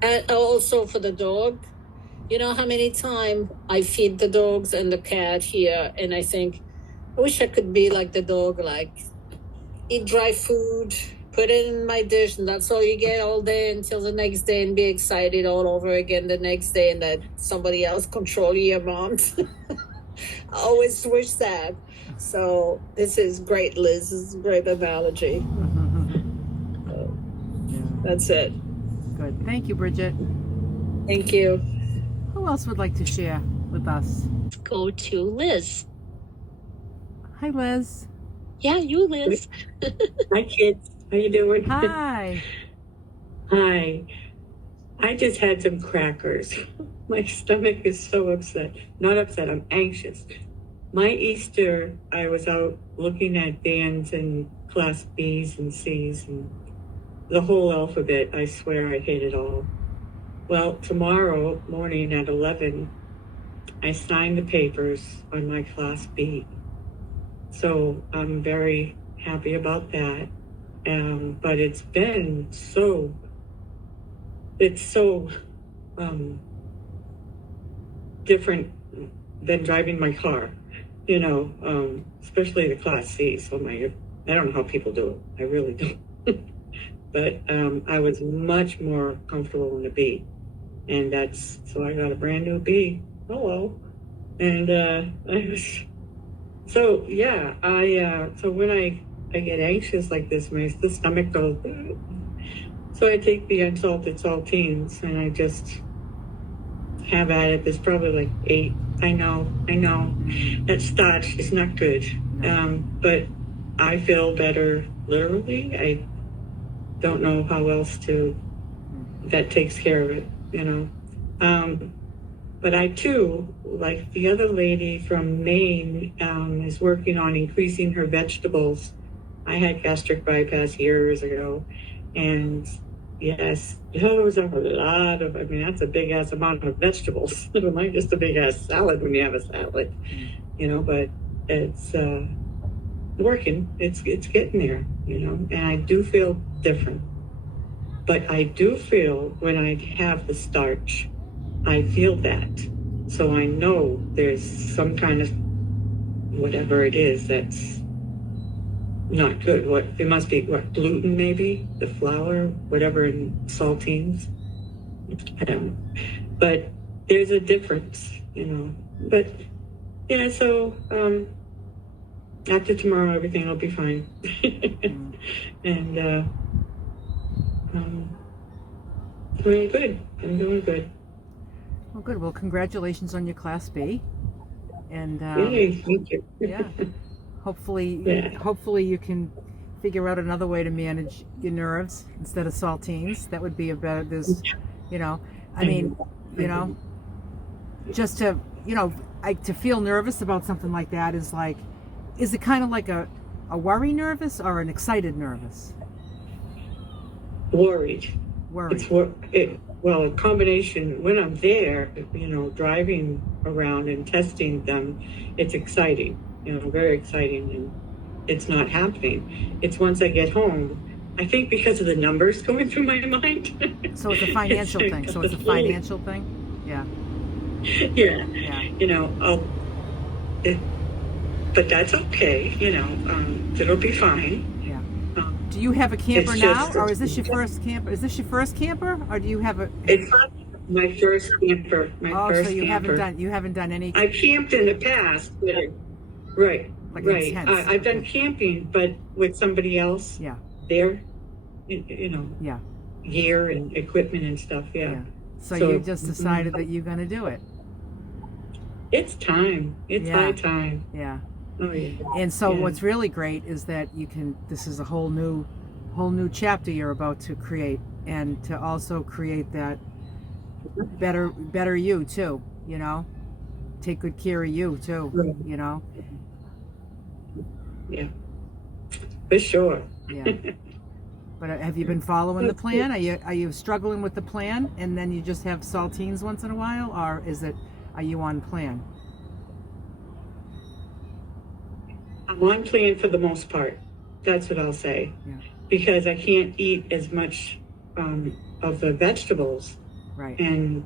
And also for the dog, you know how many times I feed the dogs and the cat here, and I think, I wish I could be like the dog, like eat dry food, put it in my dish, and that's all you get all day until the next day, and be excited all over again the next day, and that somebody else control your amount. I always wish that. So this is great, Liz. This is a great analogy. So, that's it. Good. Thank you, Bridget. Thank you. Who else would like to share with us? Let's go to Liz. Hi, Liz. Yeah, you, Liz. Hi, kids. How you doing? Hi. Hi. I just had some crackers. My stomach is so upset. Not upset, I'm anxious. My Easter, I was out looking at bands and class B's and C's and the whole alphabet. I swear I hate it all. Well, tomorrow morning at 11, I signed the papers on my class B. So I'm very happy about that. But it's been so different than driving my car, especially the class C. So I don't know how people do it. I really don't. But I was much more comfortable in the B. And so I got a brand new B. Hello. And so when I get anxious like this, the stomach goes, so I take the unsalted saltines and I just have at it. There's probably like 8. I know. That starch is not good. But I feel better, literally. I don't know how else that takes care of it, But I too, like the other lady from Maine, is working on increasing her vegetables. I had gastric bypass years ago, and yes, those are a lot of, I mean, that's a big ass amount of vegetables. Never mind just a big ass salad when you have a salad, you know, but it's working. It's getting there, you know, and I do feel different. But I do feel when I have the starch, I feel that. So I know there's some kind of whatever it is that's not good. What it must be, what, gluten maybe, the flour, whatever in saltines. I don't know. But there's a difference, you know. But yeah, so after tomorrow everything will be fine. And doing good. I'm doing good. Well, good. Well, congratulations on your Class B. And Yay, thank you. yeah, hopefully you can figure out another way to manage your nerves instead of saltines. That would be a better. There's, you know, I mean, you know, just to, you know, to feel nervous about something like that is like, is it kind of like a worry nervous or an excited nervous? Worried. Worried. Well, a combination. When I'm there, you know, driving around and testing them, it's exciting, you know, very exciting, and it's not happening. It's once I get home, I think because of the numbers going through my mind. So it's a financial thing. So it's a financial thing? Yeah. Yeah. You know, but that's okay, you know, it'll be fine. Do you have a camper now, or is this your first camper? Is this your first camper, or do you have a? It's my first camper. So you haven't done any. I camped in the past, but right. Intense. I've done camping, but with somebody else. Yeah. There, you know. Yeah. Gear and equipment and stuff. Yeah. So you just decided that you're going to do it. It's time. It's high time. Yeah. Oh, yeah. And so what's really great is that this is a whole new chapter you're about to create, and to also create that better you too, you know, take good care of you too, you know. Yeah, for sure. Yeah. But have you been following the plan? Are you struggling with the plan and then you just have saltines once in a while, or are you on plan? I'm on plan for the most part. That's what I'll say. Yeah. Because I can't eat as much of the vegetables. Right. And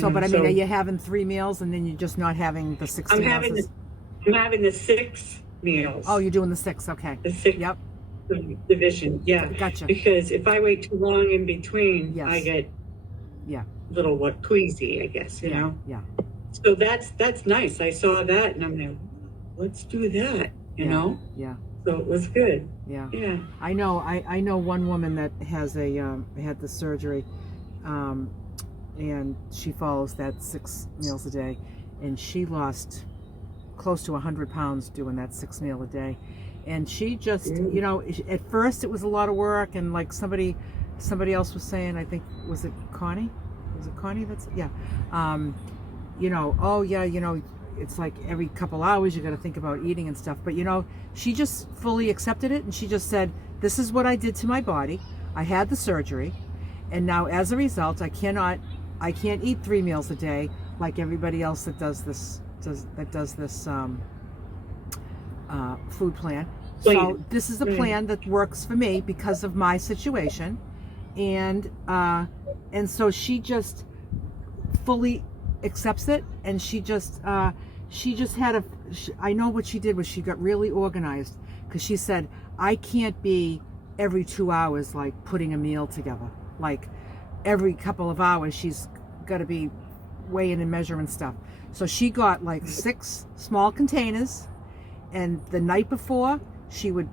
are you having 3 meals and then you're just not having the 6 meals? I'm having the 6 meals. Oh, you're doing the 6. Okay. The 6. Yep. Division. Yeah. Gotcha. Because if I wait too long in between, I get little queasy, I guess, you know. Yeah. So that's nice. I saw that and I'm like, let's do that, you know? Yeah. So it was good. Yeah. Yeah. I know one woman that has had the surgery, and she follows that 6 meals a day, and she lost close to 100 pounds doing that 6 meal a day. And she just, you know, at first it was a lot of work, and like somebody else was saying, I think, was it Connie? Was it Connie? You know, oh yeah, you know, it's like every couple hours you got to think about eating and stuff. But you know, she just fully accepted it, and she just said, this is what I did to my body. I had the surgery, and now as a result, I can't eat 3 meals a day like everybody else that does this food plan. So this is a plan that works for me because of my situation, and so she just fully accepts it, and she just had I know what she did was she got really organized, because she said, I can't be every 2 hours like putting a meal together. Like every couple of hours she's got to be weighing and measuring stuff. So she got like 6 small containers, and the night before she would,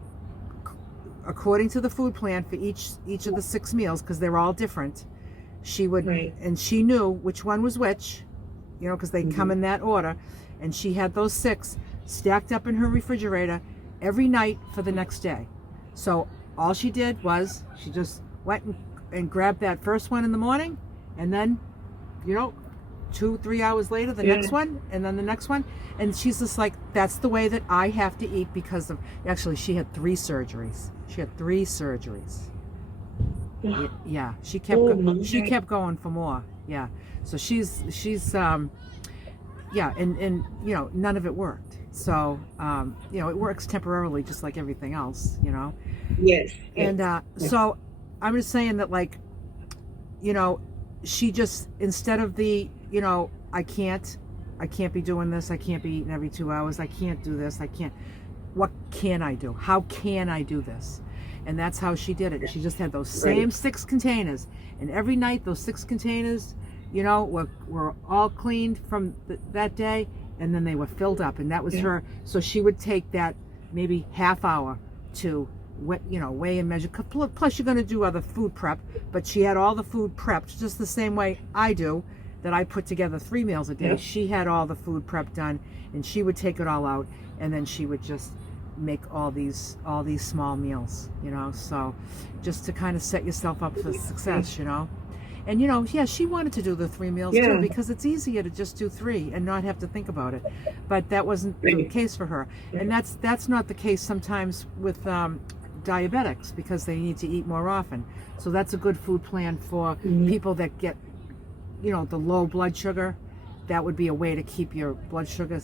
according to the food plan for each of the 6 meals, because they're all different, she would, and she knew which one was which, you know, because they come in that order, and she had those 6 stacked up in her refrigerator every night for the next day. So all she did was she just went and grabbed that first one in the morning, and then 2-3 hours later, the next one, and then the next one. And she's just like, that's the way that I have to eat because of, actually, she had 3 surgeries. Yeah, she kept going for more. Yeah. So she's yeah, and none of it worked. So, it works temporarily just like everything else, Yes. And so I'm just saying that, like, she just, instead of the, I can't be doing this, I can't be eating every 2 hours, I can't do this, what can I do? How can I do this? And that's how she did it. She just had those same 6 containers, and every night those 6 containers, were all cleaned from that day, and then they were filled up, and that was her. So she would take that maybe half hour to weigh and measure. Plus you're going to do other food prep, but she had all the food prepped just the same way I do, that I put together 3 meals a day. Yeah. She had all the food prep done, and she would take it all out, and then she would just make all these small meals, so just to kind of set yourself up for success, And she wanted to do the 3 meals too, because it's easier to just do 3 and not have to think about it. But that wasn't the case for her, and that's not the case sometimes with diabetics, because they need to eat more often. So that's a good food plan for people that get, the low blood sugar. That would be a way to keep your blood sugar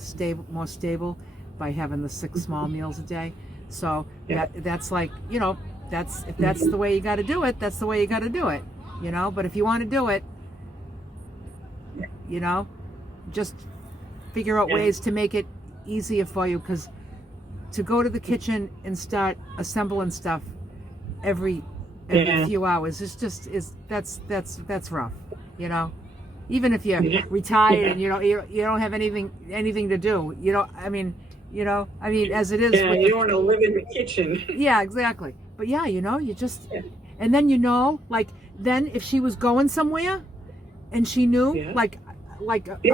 more stable, by having the 6 small meals a day. So that's like, if that's the way you got to do it, that's the way you got to do it. But if you want to do it, just figure out ways to make it easier for you, because to go to the kitchen and start assembling stuff every few hours that's rough, even if you're retired and you don't have anything to do, as it is. Yeah, you don't want to live in the kitchen. Yeah, exactly. But you just, and then like, then if she was going somewhere and she knew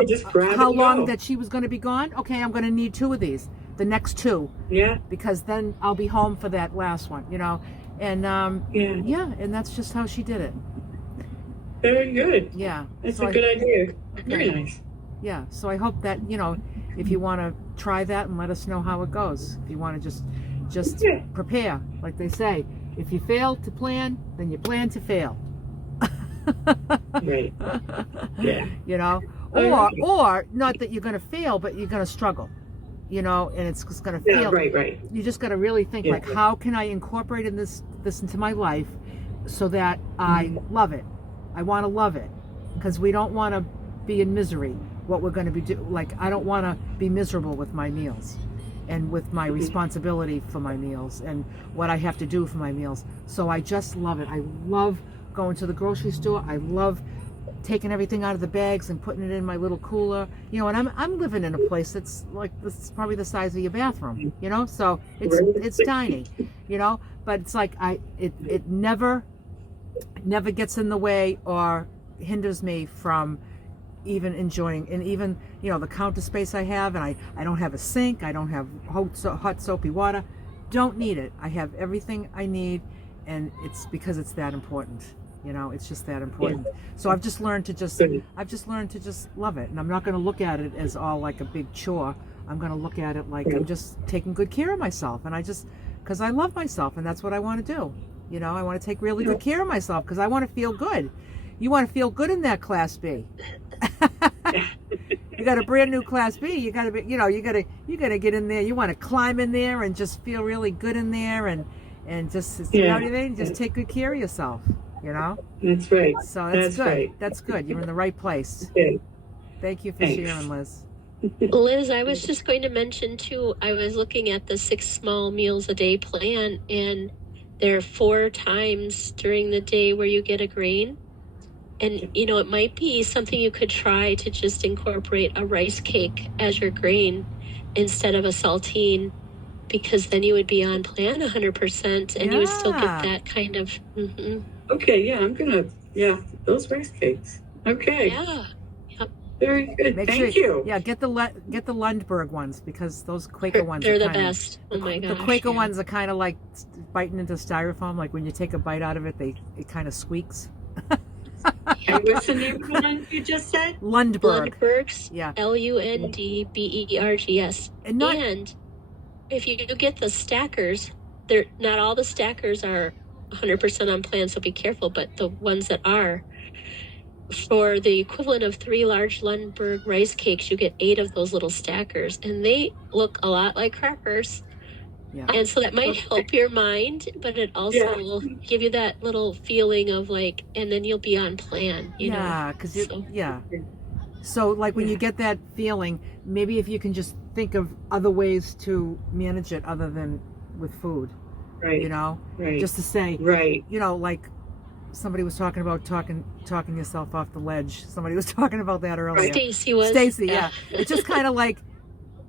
just grab how and long go. that she was going to be gone, okay, I'm going to need 2 of these, the next 2, because then I'll be home for that last one, and and that's just how she did it. Very good. Yeah, that's a good idea. Very nice. Yeah, so I hope that if you want to try that, and let us know how it goes. If you want to just prepare, like they say, if you fail to plan, then you plan to fail. Right. Yeah. Or not that you're going to fail, but you're going to struggle, and it's just going to feel. Yeah, right. You just got to really think, like, how can I incorporate this into my life so that I love it? I want to love it, because we don't want to be in misery. What we're going to be I don't want to be miserable with my meals, and with my responsibility for my meals, and what I have to do for my meals. So I just love it. I love going to the grocery store. I love taking everything out of the bags and putting it in my little cooler. And I'm living in a place that's like, this is probably the size of your bathroom. So it's tiny. But it's like it never gets in the way or hinders me from even enjoying, and even the counter space I have, and I don't have a sink, I don't have hot soapy water, don't need it. I have everything I need, and it's because it's that important. It's just that important. So I've just learned to just love it, and I'm not going to look at it as all like a big chore. I'm going to look at it like I'm just taking good care of myself, and because I love myself, and that's what I want to do. I want to take really good care of myself, because I want to feel good. You want to feel good in that Class B. You got a brand new Class B. You got to be, you got to get in there. You want to climb in there and just feel really good in there, and just what I mean? Just take good care of yourself. That's right. So that's good. Right. That's good. You're in the right place. Thank you for sharing, Liz. Liz, I was just going to mention too, I was looking at the 6 small meals a day plan, and there are 4 times during the day where you get a grain. And, it might be something you could try, to just incorporate a rice cake as your grain instead of a saltine, because then you would be on plan 100%, and you would still get that kind of... Okay, I'm going to, those rice cakes. Okay. Yeah. Yep. Very good. Thank you. Yeah, get the Lundberg ones, because those Quaker ones they're are the best. Oh my gosh. The Quaker ones are kind of like biting into styrofoam. Like when you take a bite out of it, it kind of squeaks. And what's the name of the one you just said? Lundberg. Lundberg's. Yeah. Lundbergs. And if you get the stackers, they're not all the stackers are 100% on plan, so be careful. But the ones that are, for the equivalent of 3 large Lundberg rice cakes, you get 8 of those little stackers, and they look a lot like crackers. Yeah. And so that might help your mind, but it also will give you that little feeling of like, and then you'll be on plan, you know? Yeah, because So like when you get that feeling, maybe if you can just think of other ways to manage it other than with food, Right. you know? Right. Just to say, Right. you know, like somebody was talking about talking yourself off the ledge. Somebody was talking about that earlier. Stacy was. Stacy, yeah. It's just kind of like,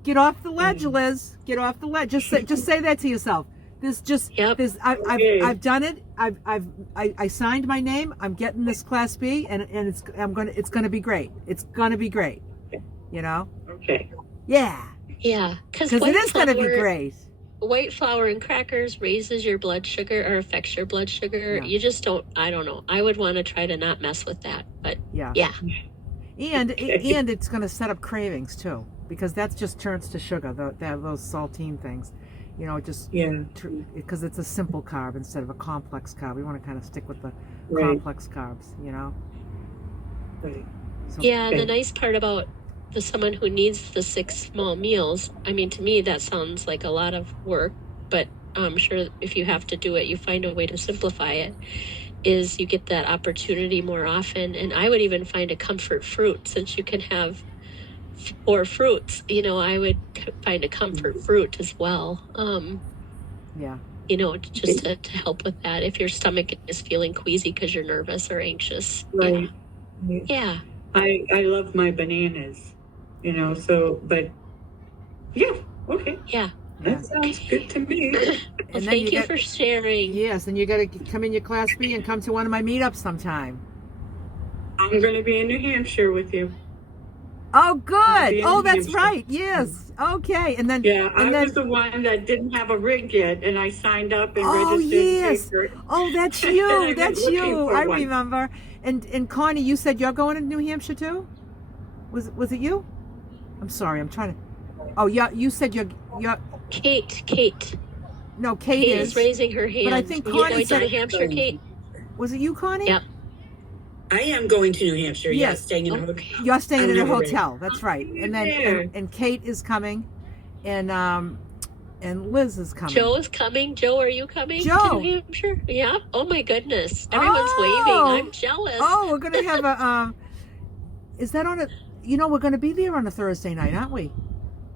get off the ledge, Liz. Get off the ledge. Just say that to yourself. I've done it. I signed my name. I'm getting this Class B, and it's gonna be great. It's gonna be great. You know? Okay. Yeah. Yeah, because it is gonna be great. White flour and crackers raises your blood sugar or affects your blood sugar. Yeah. You just don't. I don't know. I would want to try to not mess with that, but yeah. And it's gonna set up cravings too, because that just turns to sugar. Those saltine things. You know, just because it's a simple carb instead of a complex carb. We want to kind of stick with the complex carbs, you know. Right. So, and the nice part about someone who needs the 6 small meals, I mean, to me that sounds like a lot of work, but I'm sure if you have to do it, you find a way to simplify it. Is you get that opportunity more often, and I would even find a comfort fruit, since you can have 4 fruits, you know, I would find a comfort fruit as well. You know, just to help with that if your stomach is feeling queasy because you're nervous or anxious. Right. Yeah. I love my bananas, you know, so, but okay. Yeah. That sounds good to me. Well, thank you for sharing. Yes, and you got to come in your Class B and come to one of my meetups sometime. I'm going to be in New Hampshire with you. Oh, good. Oh, that's right. Yes. Okay. And then I was the one that didn't have a rig yet, and I signed up and registered. Yes. Paper. Oh, that's you. That's you. I remember. And Connie, you said you're going to New Hampshire too? Was it you? I'm sorry. I'm trying to. Oh, yeah. You said you're. Kate. No, Kate is raising her hand. But I think Connie you're going said to New Hampshire, Kate. Was it you, Connie? Yep. I am going to New Hampshire. Yes, staying in a hotel. You're staying in a hotel. That's right. And then and Kate is coming, and Liz is coming. Joe is coming. Joe, are you coming to New Hampshire? Yeah. Oh my goodness, everyone's waving. I'm jealous. Oh, we're gonna have a. Is that on a? You know, we're gonna be there on a Thursday night, aren't we?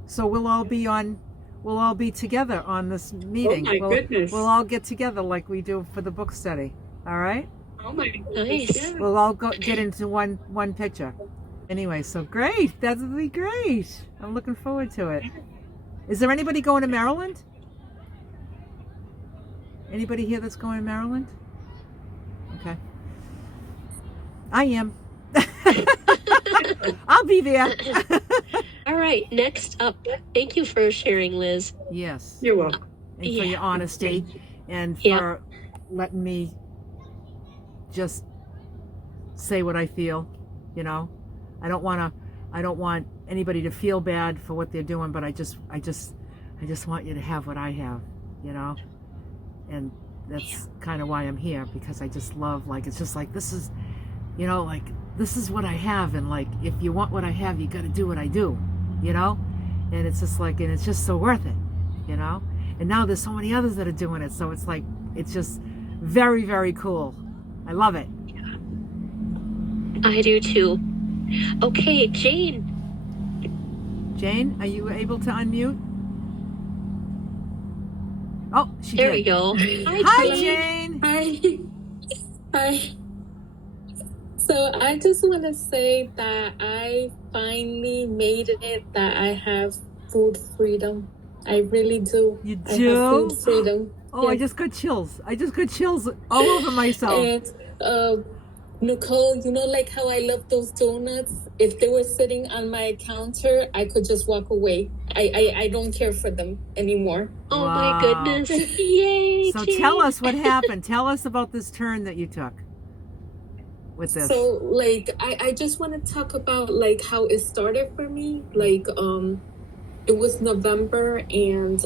So we'll all be together on this meeting. Oh my goodness. We'll all get together like we do for the book study. All right. Oh my goodness. Nice. We'll all get into one picture. Anyway, so great. That would be great. I'm looking forward to it. Is there anybody going to Maryland? Anybody here that's going to Maryland? Okay. I am. I'll be there. All right, next up. Thank you for sharing, Liz. Yes. You're welcome. And for your honesty and for letting me just say what I feel, you know. I don't want anybody to feel bad for what they're doing, but I just want you to have what I have, you know. And that's kind of why I'm here, because I just love, like, it's just like, this is, you know, like, this is what I have, and like, if you want what I have, you got to do what I do, you know. And it's just like, and it's just so worth it, you know. And now there's so many others that are doing it, so it's like, it's just very, very cool. I love it. I do too. Okay, Jane. Jane, are you able to unmute? Oh, she there did. we go. Hi, Jane. Hi. So I just want to say that I finally made it, that I have food freedom. I really do. You do? I have food freedom. Oh, yes. I just got chills all over myself. And Nicole, you know, like how I love those donuts? If they were sitting on my counter, I could just walk away. I don't care for them anymore. Oh, wow. My goodness. Yay. So Jane. Tell us what happened. Tell us about this turn that you took. with this? So like I just want to talk about like how it started for me. Like it was November, and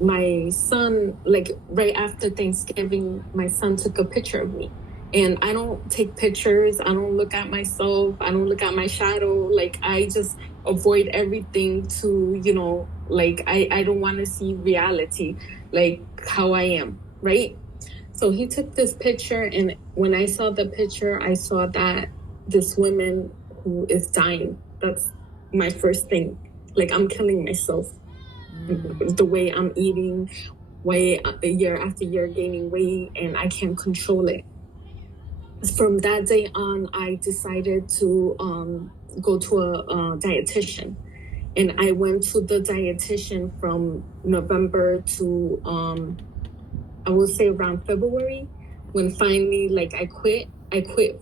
my son, like right after Thanksgiving, my son took a picture of me. And I don't take pictures, I don't look at myself, I don't look at my shadow. Like I just avoid everything to, you know, like I don't want to see reality, like how I am, right? So he took this picture, and when I saw the picture, I saw that this woman who is dying. That's my first thing. Like I'm killing myself. The way I'm eating, way year after year gaining weight, and I can't control it. From that day on, I decided to go to a dietitian. And I went to the dietitian from November to I will say around February, when finally like I quit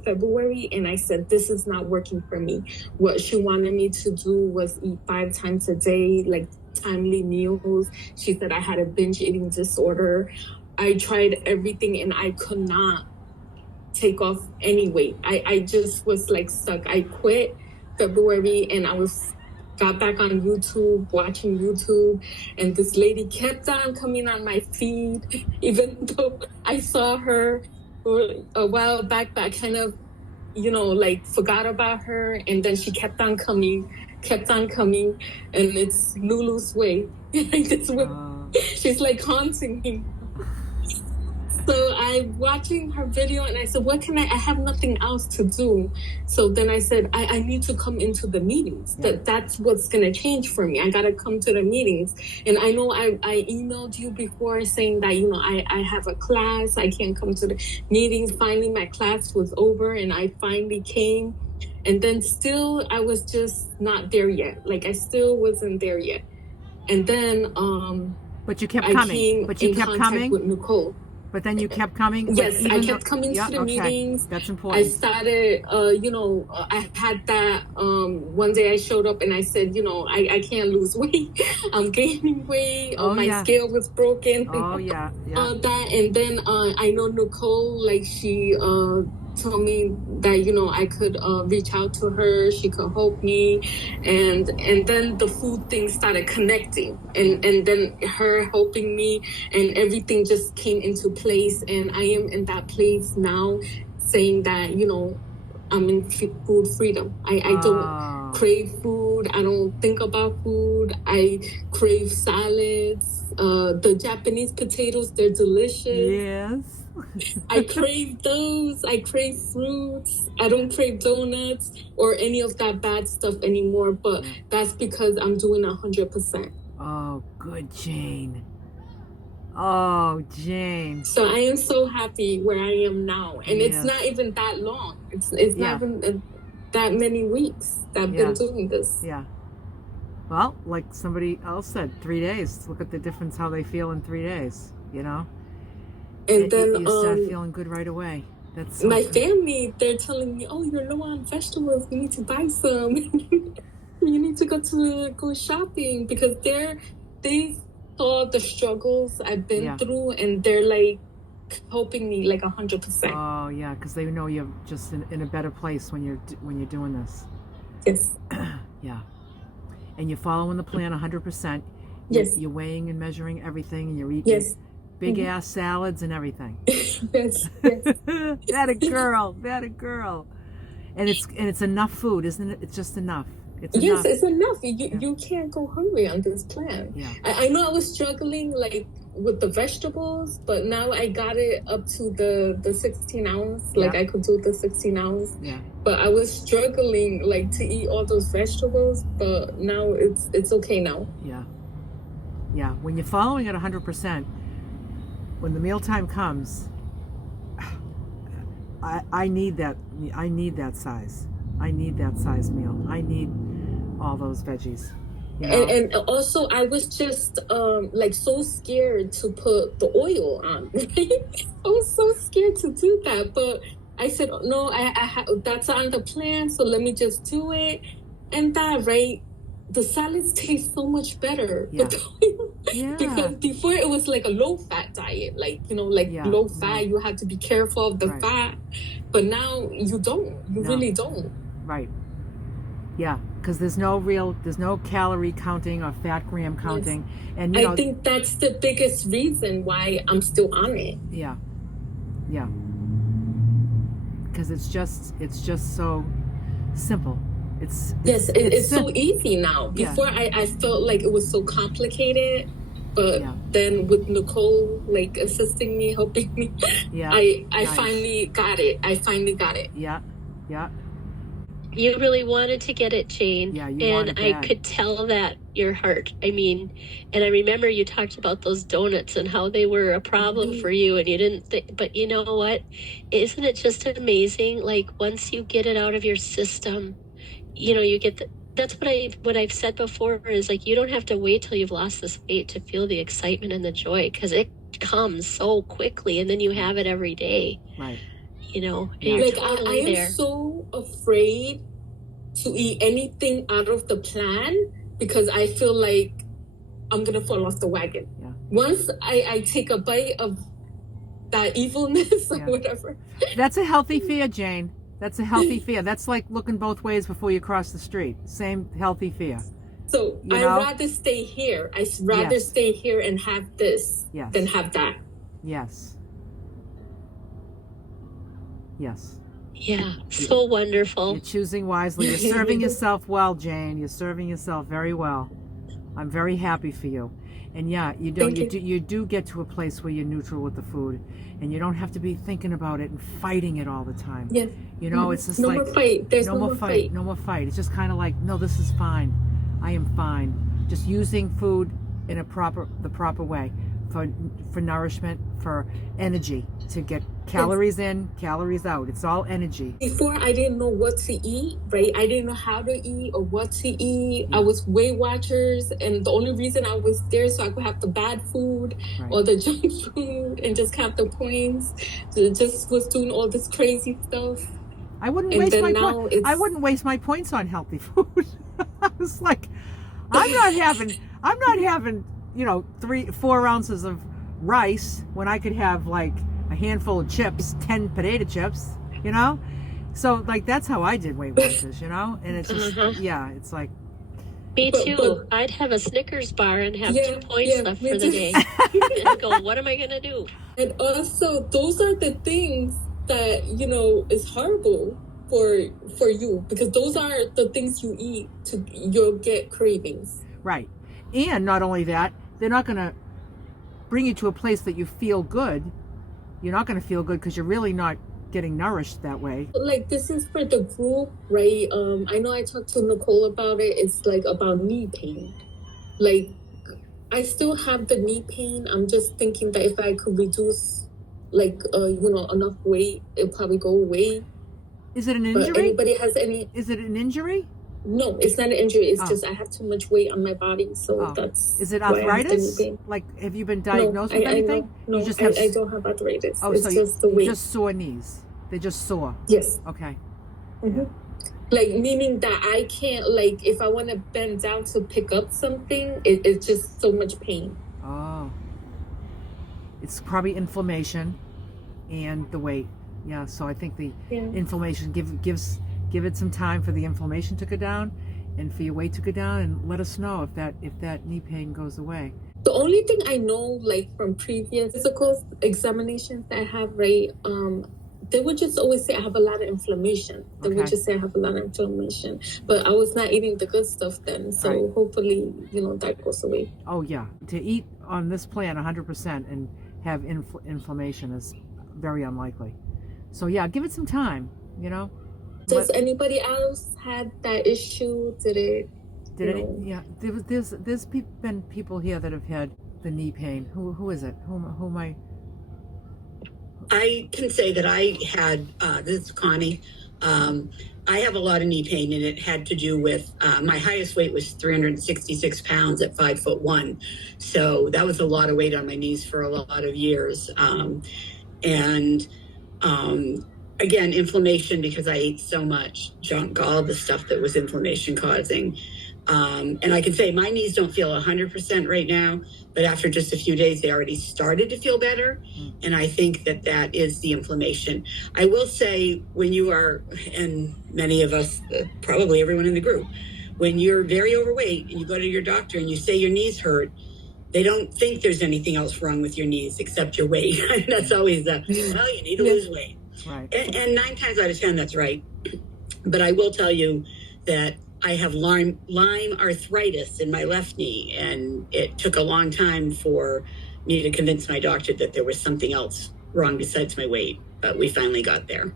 February, and I said, this is not working for me. What she wanted me to do was eat 5 times a day, like timely meals. She said I had a binge eating disorder. I tried everything and I could not take off any weight. I just was like stuck. I quit February, and I got back on YouTube, watching YouTube, and this lady kept on coming on my feed, even though I saw her for a while back, but I kind of, you know, like forgot about her, and then she kept on coming, and it's Lulu's way. This way. She's like haunting me. So I'm watching her video, and I said, what can I have nothing else to do. So then I said, I need to come into the meetings. That's what's going to change for me. I got to come to the meetings. And I know I emailed you before saying that, you know, I have a class. I can't come to the meetings. Finally, my class was over, and I finally came. And then still, I was just not there yet. Like, I still wasn't there yet. And then but you kept coming. But you kept coming with Nicole. But then you kept coming? Yes, I kept coming to the meetings. That's important. I started, you know, I had that, one day I showed up and I said, you know, I can't lose weight. I'm gaining weight. My scale was broken. All that. And then I know Nicole, like she told me that, you know, I could reach out to her. She could help me. And then the food thing started connecting. And then her helping me, and everything just came into place. And I am in that place now, saying that, you know, I'm in food freedom. I don't crave food. I don't think about food. I crave salads. The Japanese potatoes, they're delicious. Yes. I crave those. I crave fruits. I don't crave donuts or any of that bad stuff anymore, but that's because I'm doing 100%. Oh, good, Jane. Oh, Jane. So I am so happy where I am now. And it's not even that long. It's not even that many weeks that I've been doing this. Yeah. Well, like somebody else said, 3 days. Look at the difference how they feel in 3 days, you know? And then you start feeling good right away. That's so my good. family, they're telling me, oh, you're low on vegetables. You need to buy some. You need to go shopping, because they saw the struggles I've been through, and they're like helping me like 100%. Oh yeah, because they know you're just in a better place when you're doing this. Yes. Yeah. And you're following the plan 100%. Yes. You're weighing and measuring everything, and you're eating big ass salads and everything. Yes. That a girl. And it's enough food, isn't it? It's just enough. It's enough. It's enough. You can't go hungry on this plan. Yeah. I know I was struggling like with the vegetables, but now I got it up to the 16 ounce. Like I could do the 16 ounce. Yeah. But I was struggling like to eat all those vegetables, but now it's okay now. Yeah. Yeah. When you're following it 100%, when the mealtime comes, I need that size. I need that size meal. I need all those veggies. You know? And also, I was just like so scared to put the oil on. Right? I was so scared to do that, but I said no. I that's on the plan, so let me just do it. And that, right? the salads taste so much better. Yeah. But Yeah. because before it was like a low fat diet, like, you know, like Yeah, low fat, you have to be careful of the Right. fat. But now you don't. You No. really don't. Right. Yeah, because there's no calorie counting or fat gram counting, and you know. I think that's the biggest reason why I'm still on it. Yeah. Yeah. Because it's just so simple. It's so easy now. Yeah. Before I felt like it was so complicated, but Yeah. then with Nicole like assisting me, helping me, Yeah. I Nice. finally got it. Yeah. Yeah. You really wanted to get it, Jane. Yeah, you and wanted I that. could tell that your heart. I mean, and I remember you talked about those donuts and how they were a problem for you, and you didn't think. But you know what? Isn't it just amazing? Like once you get it out of your system, you know, you get that's what I've said before is like you don't have to wait till you've lost this weight to feel the excitement and the joy, because it comes so quickly, and then you have it every day. Right. You know, and Yeah. you're Like totally I am there. so afraid to eat anything out of the plan because I feel like I'm gonna fall off the wagon. Yeah. Once I take a bite of that evilness or Yeah. whatever. That's a healthy fear, Jane. That's a healthy fear. That's like looking both ways before you cross the street. Same healthy fear. So You I'd know? rather stay here. I'd rather Yes. stay here and have this Yes. than have that. Yes. Yes. Yeah, so wonderful. You're choosing wisely. You're serving yourself well, Jane. You're serving yourself very well. I'm very happy for you. And yeah, you do get to a place where you're neutral with the food, and you don't have to be thinking about it and fighting it all the time. Yes. You know, it's just no like more fight. There's no more fight. No more fight. It's just kind of like, no, this is fine. I am fine. Just using food in the proper way for nourishment, for energy, to get calories in, calories out. It's all energy. Before I didn't know what to eat, right? I didn't know how to eat or what to eat. I was Weight Watchers, and the only reason I was there so I could have the bad food or the junk food and just count the points. So just was doing all this crazy stuff. I wouldn't waste my points on healthy food. I was like, I'm not having, you know, 3-4 ounces of rice when I could have like a handful of chips, 10 potato chips, you know? So like that's how I did Weight Watchers, you know? And it's just yeah, it's like me too. I'd have a Snickers bar and have 2 points left for the day. And I'd go, what am I gonna do? And also those are the things that, you know, is horrible for you, because those are the things you eat you'll get cravings. Right. And not only that, they're not gonna bring you to a place that you feel good. You're not going to feel good because you're really not getting nourished that way. Like this is for the group, right? I know I talked to Nicole about it. It's like about knee pain. Like I still have the knee pain. I'm just thinking that if I could reduce like you know, enough weight, it'll probably go away. Is it an injury? But anybody has any? Is it an injury? No, it's not an injury. It's just I have too much weight on my body, so that's. Is it arthritis? Like, have you been diagnosed with anything? No, you just I don't have arthritis. Oh, it's so just the weight. You just sore knees. They're just sore. Yes. Okay. Mm-hmm. Like meaning that I can't, like if I want to bend down to pick up something, it's just so much pain. Oh. It's probably inflammation and the weight. Yeah. So I think the inflammation give it some time for the inflammation to go down and for your weight to go down, and let us know if that knee pain goes away. The only thing I know, like from previous physical examinations that I have, right, they would just always say I have a lot of inflammation. They would just say I have a lot of inflammation. But I was not eating the good stuff then. So hopefully, you know, that goes away. Oh, yeah. To eat on this plan 100% and have inflammation is very unlikely. So, yeah, give it some time, you know. Does anybody else had that issue? Yeah, there's been people here that have had the knee pain. Who is it? Who am I? I can say that I had, this is Connie, I have a lot of knee pain, and it had to do with, my highest weight was 366 pounds at 5'1". So that was a lot of weight on my knees for a lot of years. again, inflammation, because I ate so much junk, all the stuff that was inflammation causing. And I can say my knees don't feel 100% right now, but after just a few days, they already started to feel better. And I think that that is the inflammation. I will say, when you are, and many of us, probably everyone in the group, when you're very overweight and you go to your doctor and you say your knees hurt, they don't think there's anything else wrong with your knees except your weight. That's always well, you need to lose weight. Right. And 9 times out of 10, that's right. But I will tell you that I have Lyme arthritis in my left knee, and it took a long time for me to convince my doctor that there was something else wrong besides my weight, but we finally got there.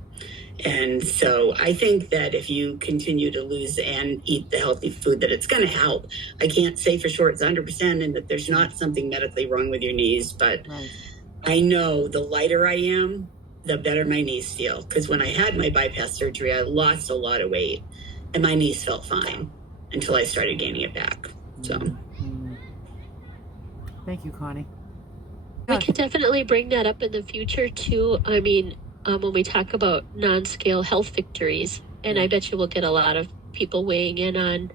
And so I think that if you continue to lose and eat the healthy food, that it's going to help. I can't say for sure it's 100% and that there's not something medically wrong with your knees, but I know the lighter I am, the better my knees feel. Because when I had my bypass surgery, I lost a lot of weight and my knees felt fine until I started gaining it back. So thank you, Connie. We can definitely bring that up in the future too. I mean, when we talk about non-scale health victories, and I bet you we'll get a lot of people weighing in on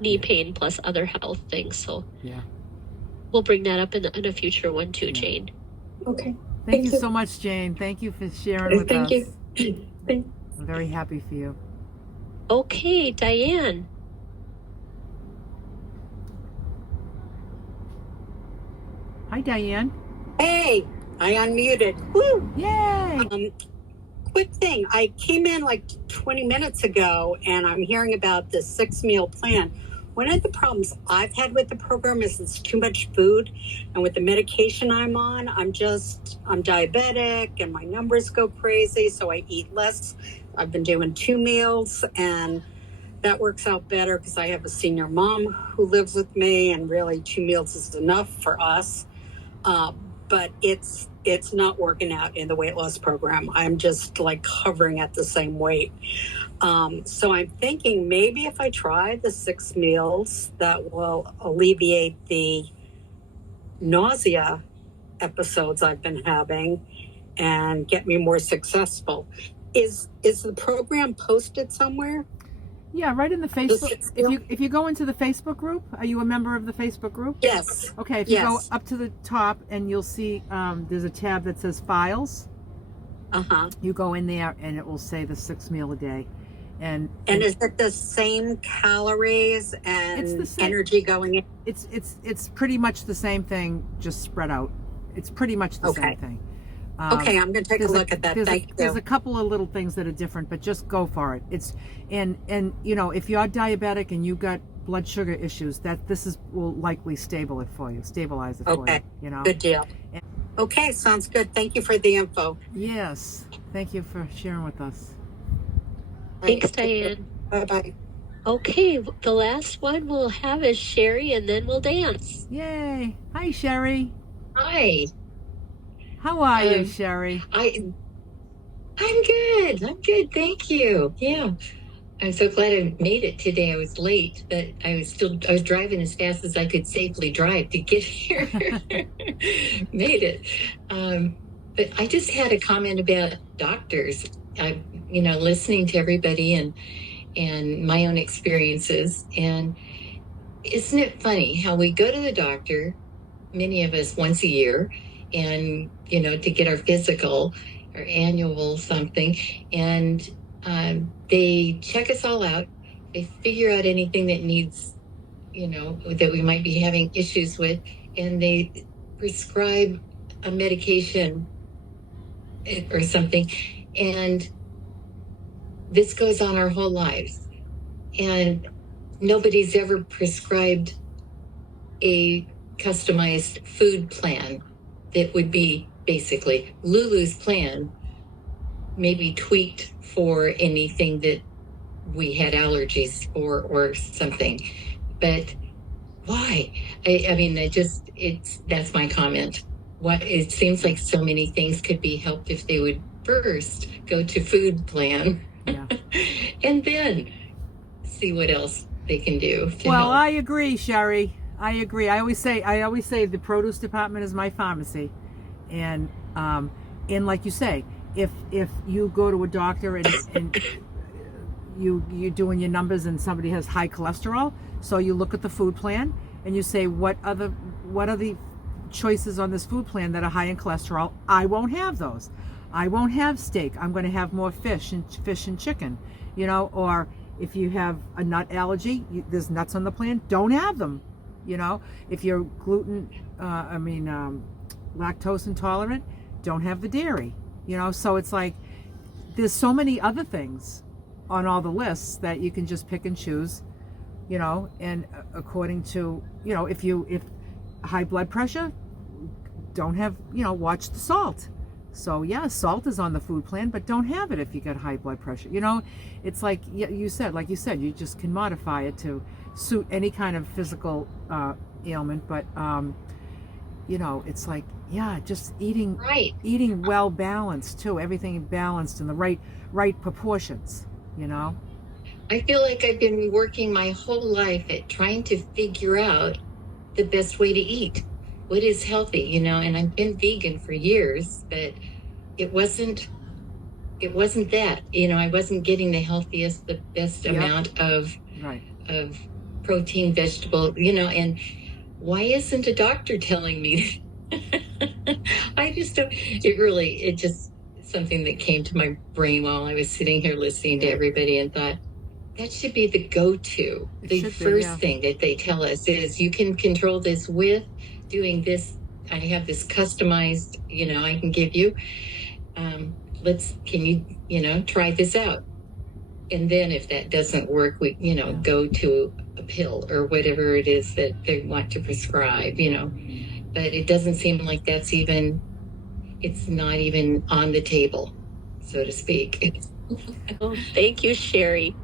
knee pain plus other health things. So we'll bring that up in a future one too, Jane. Okay. Thank you so much, Jane. Thank you for sharing with us. You. I'm very happy for you. Okay, Diane. Hi, Diane. Hey, I unmuted. Woo! Yay! Quick thing. I came in like 20 minutes ago and I'm hearing about the 6-meal plan. One of the problems I've had with the program is it's too much food. And with the medication I'm on, I'm diabetic and my numbers go crazy. So I eat less. I've been doing 2 meals and that works out better because I have a senior mom who lives with me and really 2 meals is enough for us. But it's not working out in the weight loss program. I'm just like hovering at the same weight. So I'm thinking maybe if I try the 6 meals, that will alleviate the nausea episodes I've been having and get me more successful. Is the program posted somewhere? Yeah, right in the Facebook. If you go into the Facebook group, are you a member of the Facebook group? Yes. Okay, if you go up to the top and you'll see there's a tab that says files. You go in there and it will say the 6 meal a day. And is it the same calories and it's the same energy going in? It's pretty much the same thing, just spread out. It's pretty much the same thing. Okay, I'm going to take a look at that. Thank you. There's a couple of little things that are different, but just go for it. It's and you know, if you're diabetic and you've got blood sugar issues, will likely stabilize it for you. You know, good deal. Okay, sounds good. Thank you for the info. Yes, thank you for sharing with us. Thanks, Diane. Bye-bye. Okay, the last one we'll have is Sherry, and then we'll dance. Yay! Hi, Sherry. Hi. How are you, Sherry? I'm good. I'm good. Thank you. Yeah. I'm so glad I made it today. I was late, but I was driving as fast as I could safely drive to get here. Made it. But I just had a comment about doctors. Listening to everybody and my own experiences. And isn't it funny how we go to the doctor, many of us once a year, and to get our physical or annual something, and they check us all out. They figure out anything that needs, that we might be having issues with, and they prescribe a medication or something. And this goes on our whole lives, and nobody's ever prescribed a customized food plan that would be basically LULU'S plan, maybe tweaked for anything that we had allergies for or something. But why? That's my comment. It seems like so many things could be helped if they would first go to food plan and then see what else they can do. Well, I agree, Sherry. I agree. I always say the produce department is my pharmacy, and like you say, if you go to a doctor and you're doing your numbers and somebody has high cholesterol, so you look at the food plan and you say, what are the choices on this food plan that are high in cholesterol? I won't have those. I won't have steak. I'm going to have more fish and chicken, or if you have a nut allergy, there's nuts on the plan, don't have them. If you're lactose intolerant, don't have the dairy. So it's like there's so many other things on all the lists that you can just pick and choose, and according to, if high blood pressure, don't have, watch the salt. So yeah, salt is on the food plan, but don't have it if you got high blood pressure. It's like you said, you just can modify it to suit any kind of physical ailment. But it's like, yeah, just eating well balanced too. Everything balanced in the right proportions. I feel like I've been working my whole life at trying to figure out the best way to eat. What is healthy, and I've been vegan for years, but it wasn't that, I wasn't getting the healthiest, the best amount of protein, vegetable, and why isn't a doctor telling me? I just don't, it just something that came to my brain while I was sitting here listening to everybody and thought, that should be the go-to. The first thing that they tell us is you can control this with doing this. I have this customized, I can give you. Can you, try this out? And then if that doesn't work, we, go to a pill or whatever it is that they want to prescribe, But it doesn't seem like it's not even on the table, so to speak. Oh, thank you, Sherry.